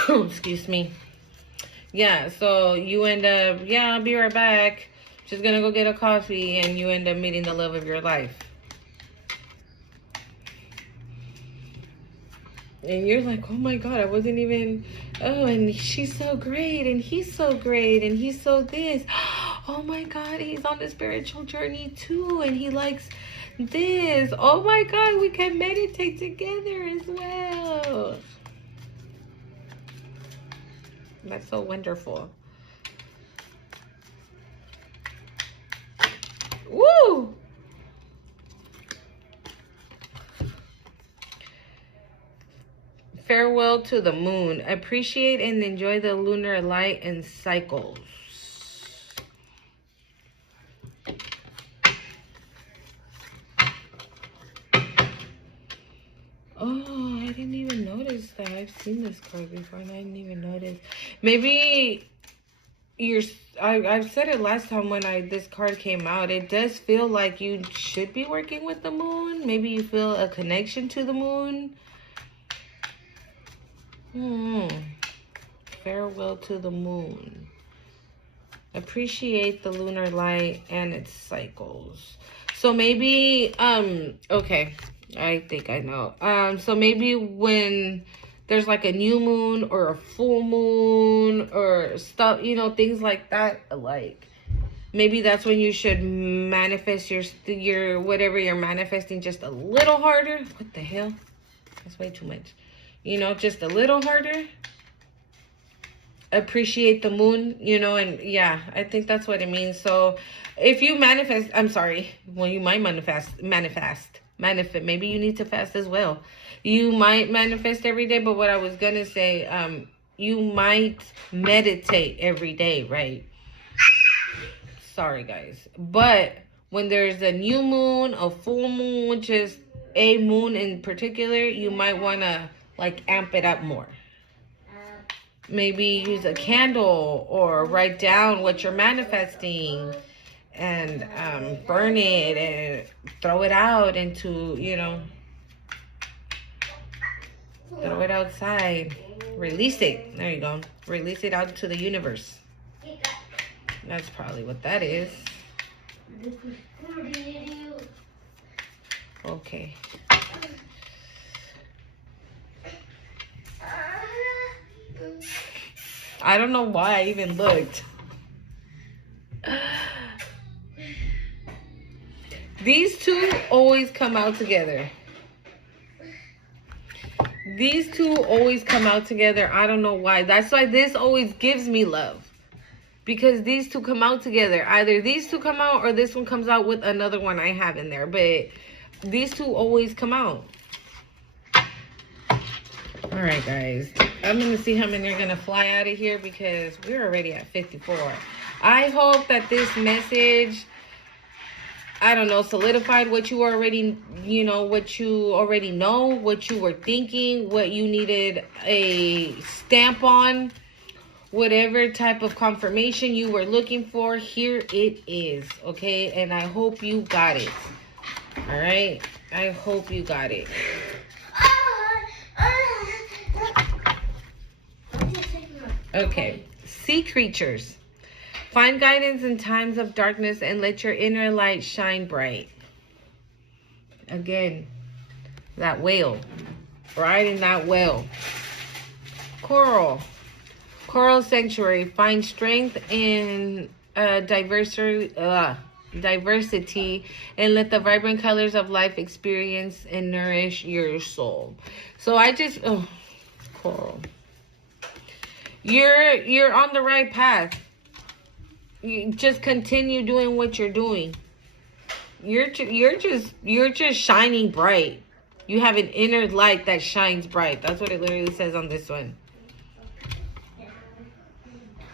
excuse me. Yeah, so you end up, I'll be right back. Just gonna go get a coffee, and you end up meeting the love of your life. And you're like, oh my God, I wasn't even, and she's so great, and he's so great, and he's so this. Oh my God, he's on a spiritual journey too, and he likes this. Oh my God, we can meditate together as well. That's so wonderful. Woo! Farewell to the moon. Appreciate and enjoy the lunar light and cycles. Oh, I didn't even notice that. I've seen this card before and I didn't even notice. Maybe I've said it last time when this card came out. It does feel like you should be working with the moon. Maybe you feel a connection to the moon. Farewell to the moon. Appreciate the lunar light and its cycles. So maybe, okay, I think I know. So maybe when there's like a new moon or a full moon or stuff, things like that, like maybe that's when you should manifest your whatever you're manifesting just a little harder. What the hell? That's way too much. Just a little harder. Appreciate the moon, and yeah, I think that's what it means. So if you manifest, you might manifest, maybe you need to fast as well. You might manifest every day, but what I was gonna say, you might meditate every day, right? Sorry guys, but when there's a new moon, a full moon, just a moon in particular, you might want to like amp it up more. Maybe use a candle or write down what you're manifesting and burn it and throw it out into, throw it outside. Release it. There you go. Release it out to the universe. That's probably what that is. Okay. I don't know why I even looked. These two always come out together. These two always come out together. I don't know why. That's why this always gives me love. Because these two come out together. Either these two come out or this one comes out with another one I have in there. But these two always come out. All right, guys. I'm going to see how many are going to fly out of here because we're already at 54. I hope that this message, I don't know, solidified what you already, what you already know, what you were thinking, what you needed a stamp on, whatever type of confirmation you were looking for, here it is, okay? And I hope you got it. All right? I hope you got it. Okay. Sea creatures. Find guidance in times of darkness and let your inner light shine bright. Again, that whale. Riding that whale. Coral. Coral sanctuary. Find strength in diversity and let the vibrant colors of life experience and nourish your soul. So I just coral. You're on the right path. You just continue doing what you're doing. You're just shining bright. You have an inner light that shines bright. That's what it literally says on this one.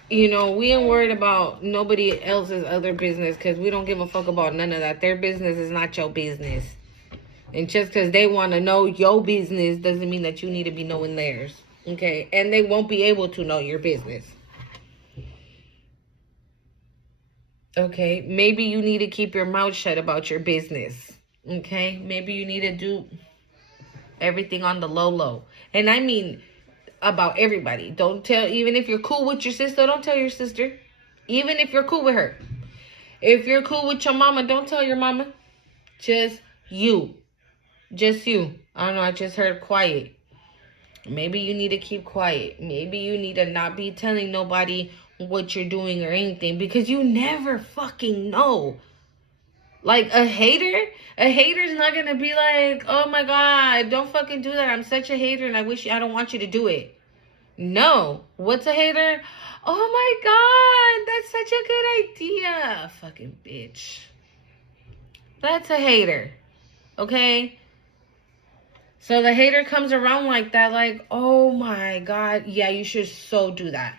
You know, we ain't worried about nobody else's other business because we don't give a fuck about none of that. Their business is not your business. And just because they want to know your business doesn't mean that you need to be knowing theirs. Okay? And they won't be able to know your business. Okay? Maybe you need to keep your mouth shut about your business. Okay? Maybe you need to do everything on the low. And I mean about everybody. Don't tell, even if you're cool with your sister, don't tell your sister. Even if you're cool with her. If you're cool with your mama, don't tell your mama. Just you. Just you. I don't know, I just heard quiet. Maybe you need to keep quiet. Maybe you need to not be telling nobody what you're doing or anything because you never fucking know. Like a hater's not gonna be like, oh my God, don't fucking do that. I'm such a hater and I don't want you to do it. No. What's a hater? Oh my God, that's such a good idea. Fucking bitch. That's a hater. Okay? So the hater comes around like that, like, oh my God, yeah, you should so do that.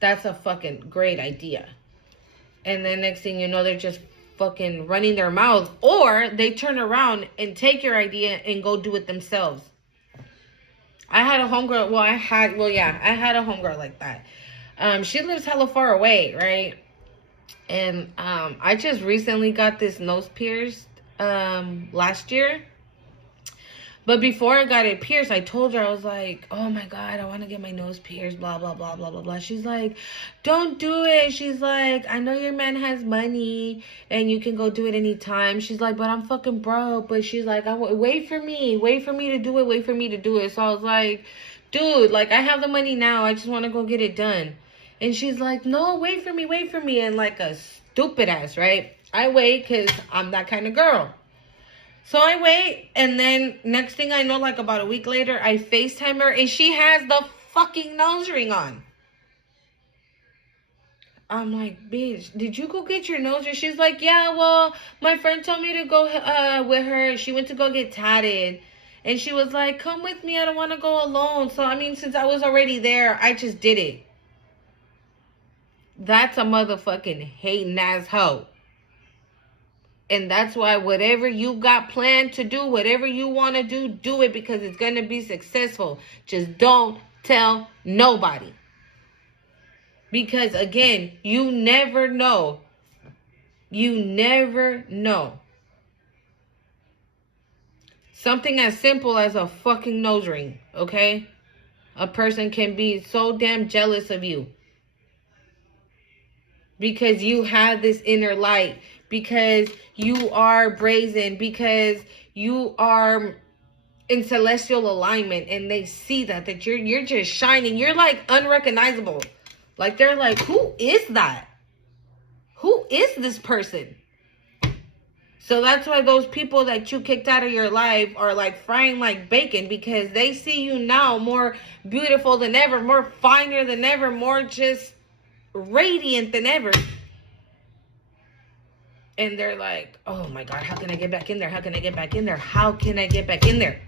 That's a fucking great idea. And then next thing you know, they're just fucking running their mouths, or they turn around and take your idea and go do it themselves. I had a homegirl, I had a homegirl like that. She lives hella far away, right? And I just recently got this nose pierced last year. But before I got it pierced, I told her, I was like, oh my God, I want to get my nose pierced, blah, blah, blah, blah, blah, blah. She's like, don't do it. She's like, I know your man has money and you can go do it anytime. She's like, but I'm fucking broke. But she's like, wait for me to do it, wait for me to do it. So I was like, dude, like, I have the money now. I just want to go get it done. And she's like, no, wait for me. And like a stupid ass, right? I wait because I'm that kind of girl. So I wait, and then next thing I know, like about a week later, I FaceTime her, and she has the fucking nose ring on. I'm like, bitch, did you go get your nose ring? She's like, yeah, well, my friend told me to go with her. She went to go get tatted. And she was like, come with me. I don't want to go alone. So, I mean, since I was already there, I just did it. That's a motherfucking hating ass hoe. And that's why whatever you got planned to do, whatever you want to do it because it's going to be successful. Just don't tell nobody. Because, again, you never know. You never know. Something as simple as a fucking nose ring, okay? A person can be so damn jealous of you. Because you have this inner light. Because you are brazen, because you are in celestial alignment, and they see that you're just shining. You're like unrecognizable. Like they're like, who is that? Who is this person? So that's why those people that you kicked out of your life are like frying like bacon, because they see you now more beautiful than ever, more finer than ever, more just radiant than ever. And they're like, oh my God, how can I get back in there? How can I get back in there? How can I get back in there?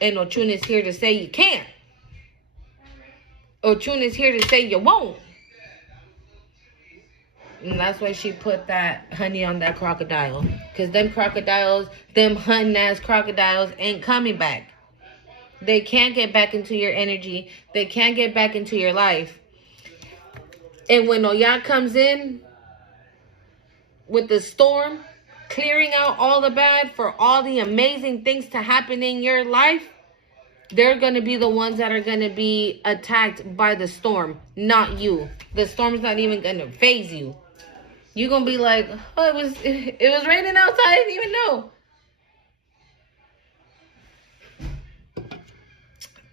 And Ochun is here to say you can't. Ochun is here to say you won't. And that's why she put that honey on that crocodile. Because them crocodiles, them hunting ass crocodiles ain't coming back. They can't get back into your energy. They can't get back into your life. And when Oya comes in with the storm, clearing out all the bad for all the amazing things to happen in your life, they're going to be the ones that are going to be attacked by the storm, not you. The storm's not even going to phase you. You're going to be like, oh, it was raining outside. I didn't even know.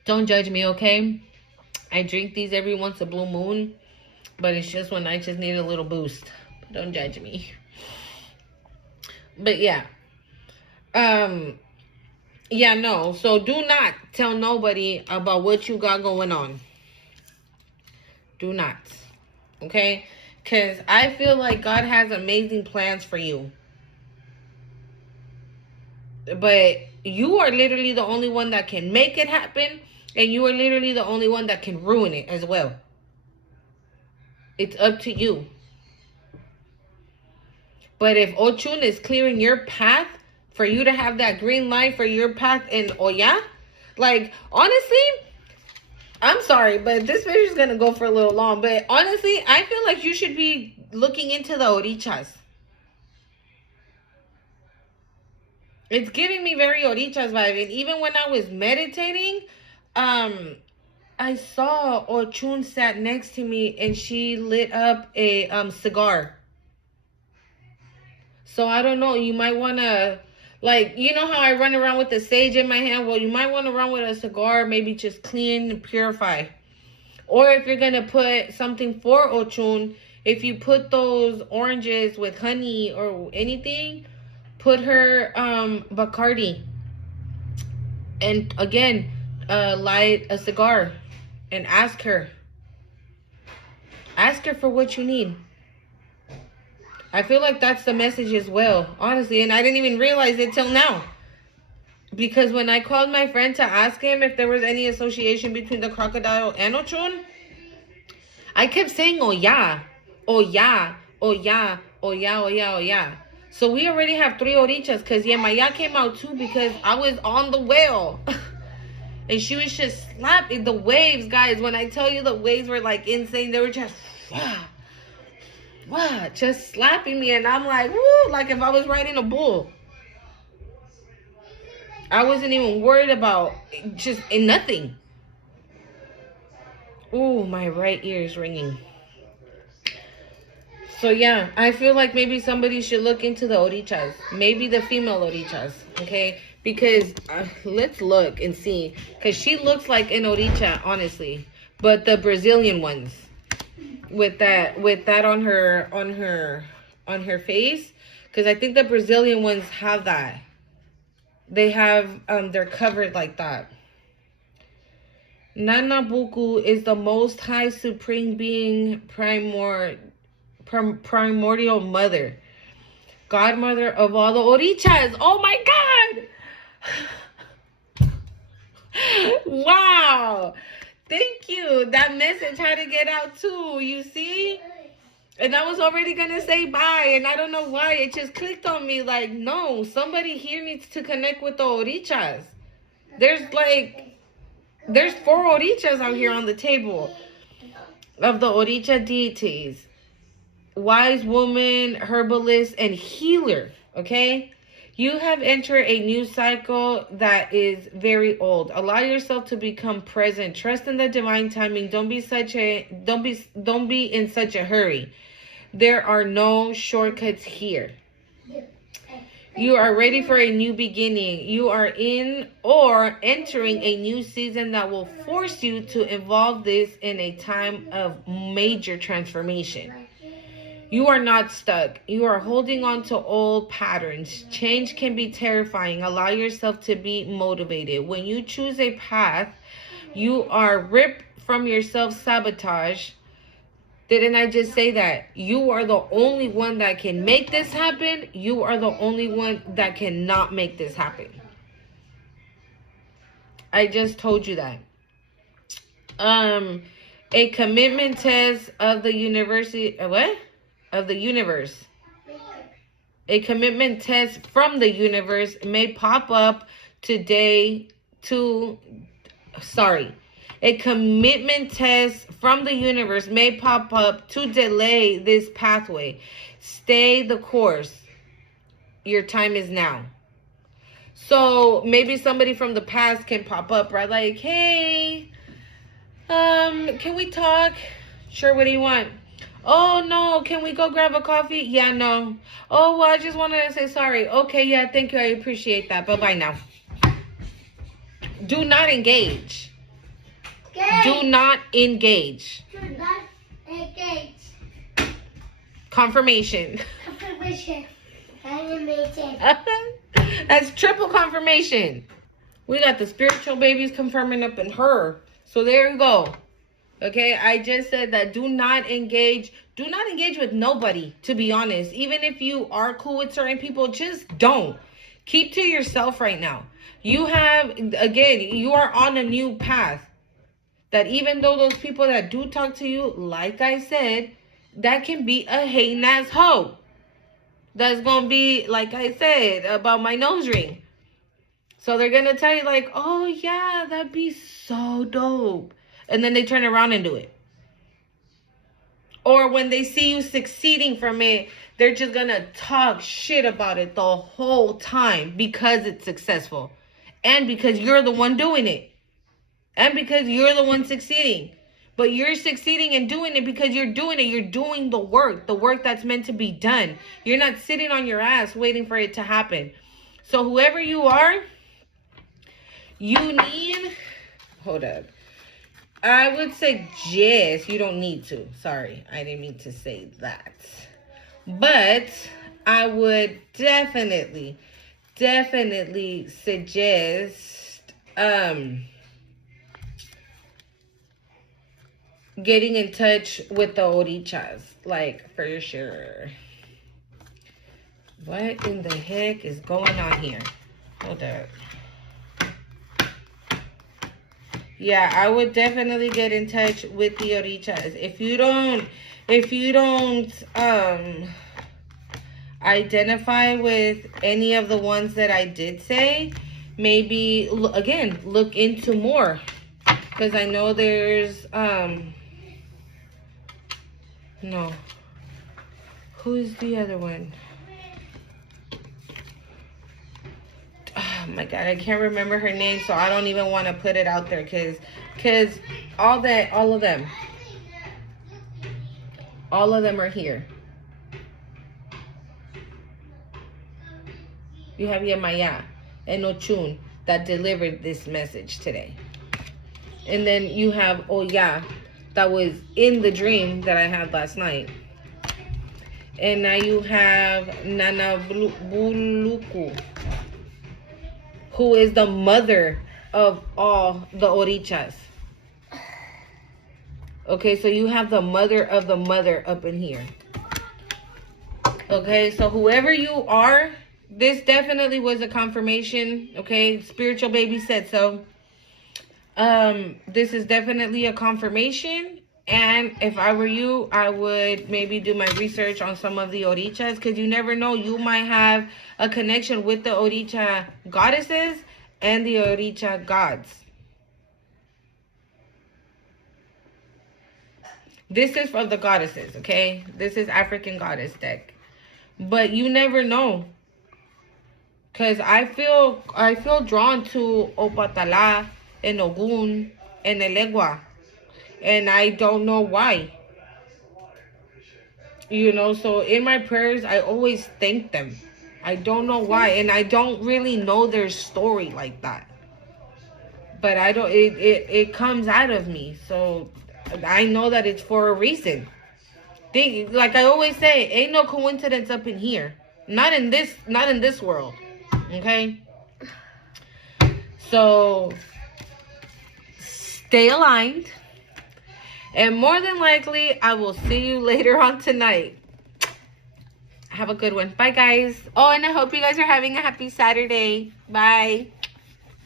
Don't judge me, okay? I drink these every once a blue moon, but it's just when I just need a little boost. Don't judge me. But yeah. Yeah, no. So do not tell nobody about what you got going on. Do not. Okay? Because I feel like God has amazing plans for you. But you are literally the only one that can make it happen. And you are literally the only one that can ruin it as well. It's up to you. But if Ochun is clearing your path for you to have that green light for your path in Oya, like, honestly, I'm sorry, but this video is going to go for a little long. But honestly, I feel like you should be looking into the orichas. It's giving me very orichas vibe. And even when I was meditating, I saw Ochun sat next to me and she lit up a cigar. So I don't know. You might want to, like, you know how I run around with the sage in my hand? Well, you might want to run with a cigar, maybe just clean and purify. Or if you're going to put something for Ochun, if you put those oranges with honey or anything, put her Bacardi. And again, light a cigar and ask her. Ask her for what you need. I feel like that's the message as well, honestly. And I didn't even realize it till now. Because when I called my friend to ask him if there was any association between the crocodile and Ochun, I kept saying, oh yeah, oh yeah, oh yeah, oh yeah, oh yeah, oh yeah. So we already have 3 orichas because Yemaya came out too because I was on the whale. And she was just slapping the waves, guys. When I tell you the waves were like insane, they were just... Wow, just slapping me, and I'm like, woo, like if I was riding a bull. I wasn't even worried about just nothing. Ooh, my right ear is ringing. So yeah, I feel like maybe somebody should look into the orichas, maybe the female orichas, okay? Because let's look and see, because she looks like an oricha, honestly, but the Brazilian ones. With that on her face, because I think the Brazilian ones have that. They have they're covered like that. Nanabuku is the most high supreme being, primordial mother, godmother of all the orichas. Oh my god. Wow. Thank you. That message had to get out too, you see? And I was already going to say bye, and I don't know why. It just clicked on me like, no, somebody here needs to connect with the orichas. There's 4 orichas out here on the table of the oricha deities. Wise woman, herbalist, and healer, okay? You have entered a new cycle that is very old. Allow yourself to become present. Trust in the divine timing. Don't be in such a hurry. There are no shortcuts here. You are ready for a new beginning. You are in or entering a new season that will force you to evolve this in a time of major transformation. You are not stuck. You are holding on to old patterns. Change can be terrifying. Allow yourself to be motivated. When you choose a path, you are ripped from your self-sabotage. Didn't I just say that? You are the only one that can make this happen. You are the only one that cannot make this happen. I just told you that. A commitment test of the university. What? Of the universe. A commitment test from the universe may pop up today to. Sorry. A commitment test from the universe may pop up to delay this pathway. Stay the course. Your time is now. So maybe somebody from the past can pop up, right? Like, hey, can we talk? Sure, what do you want? Oh, no, can we go grab a coffee? Yeah, no. Oh, well, I just wanted to say sorry. Okay, yeah, thank you. I appreciate that. Bye-bye now. Do not engage. Do not engage. Do not engage. Confirmation. Confirmation. Animation. That's triple confirmation. We got the spiritual babies confirming up in her. So there you go. Okay, I just said that do not engage. Do not engage with nobody, to be honest. Even if you are cool with certain people, just don't. Keep to yourself right now. You have, again, you are on a new path. That even though those people that do talk to you, like I said, that can be a hating ass hoe. That's going to be, like I said, about my nose ring. So they're going to tell you like, oh yeah, that'd be so dope. And then they turn around and do it. Or when they see you succeeding from it, they're just going to talk shit about it the whole time because it's successful. And because you're the one doing it. And because you're the one succeeding. But you're succeeding and doing it because you're doing it. You're doing the work that's meant to be done. You're not sitting on your ass waiting for it to happen. So whoever you are, you need, hold up. I would suggest, you don't need to. Sorry, I didn't mean to say that. But I would definitely suggest getting in touch with the orichas, like for sure. What in the heck is going on here? Hold up. Yeah, I would definitely get in touch with the orichas. If you don't identify with any of the ones that I did say, maybe again look into more, because I know there's no. Who's the other one? Oh my God, I can't remember her name, so I don't even want to put it out there, because all of them are here. You have Yemaya and Ochun that delivered this message today. And then you have Oya that was in the dream that I had last night. And now you have Nana Buluku, who is the mother of all the orichas. Okay, so you have the mother of the mother up in here. Okay, so whoever you are, this definitely was a confirmation. Okay, spiritual baby said so. This is definitely a confirmation. And if I were you, I would maybe do my research on some of the orichas, because you never know, you might have a connection with the oricha goddesses and the oricha gods. This is for the goddesses, okay? This is African goddess deck. But you never know. Because I feel drawn to Opatala and Ogun and Elegua. And I don't know why. You know, so in my prayers, I always thank them. I don't know why. And I don't really know their story like that. But I don't, it comes out of me. So I know that it's for a reason. Like I always say, ain't no coincidence up in here. Not in this world. Okay? So stay aligned. And more than likely, I will see you later on tonight. Have a good one. Bye, guys. Oh, and I hope you guys are having a happy Saturday. Bye.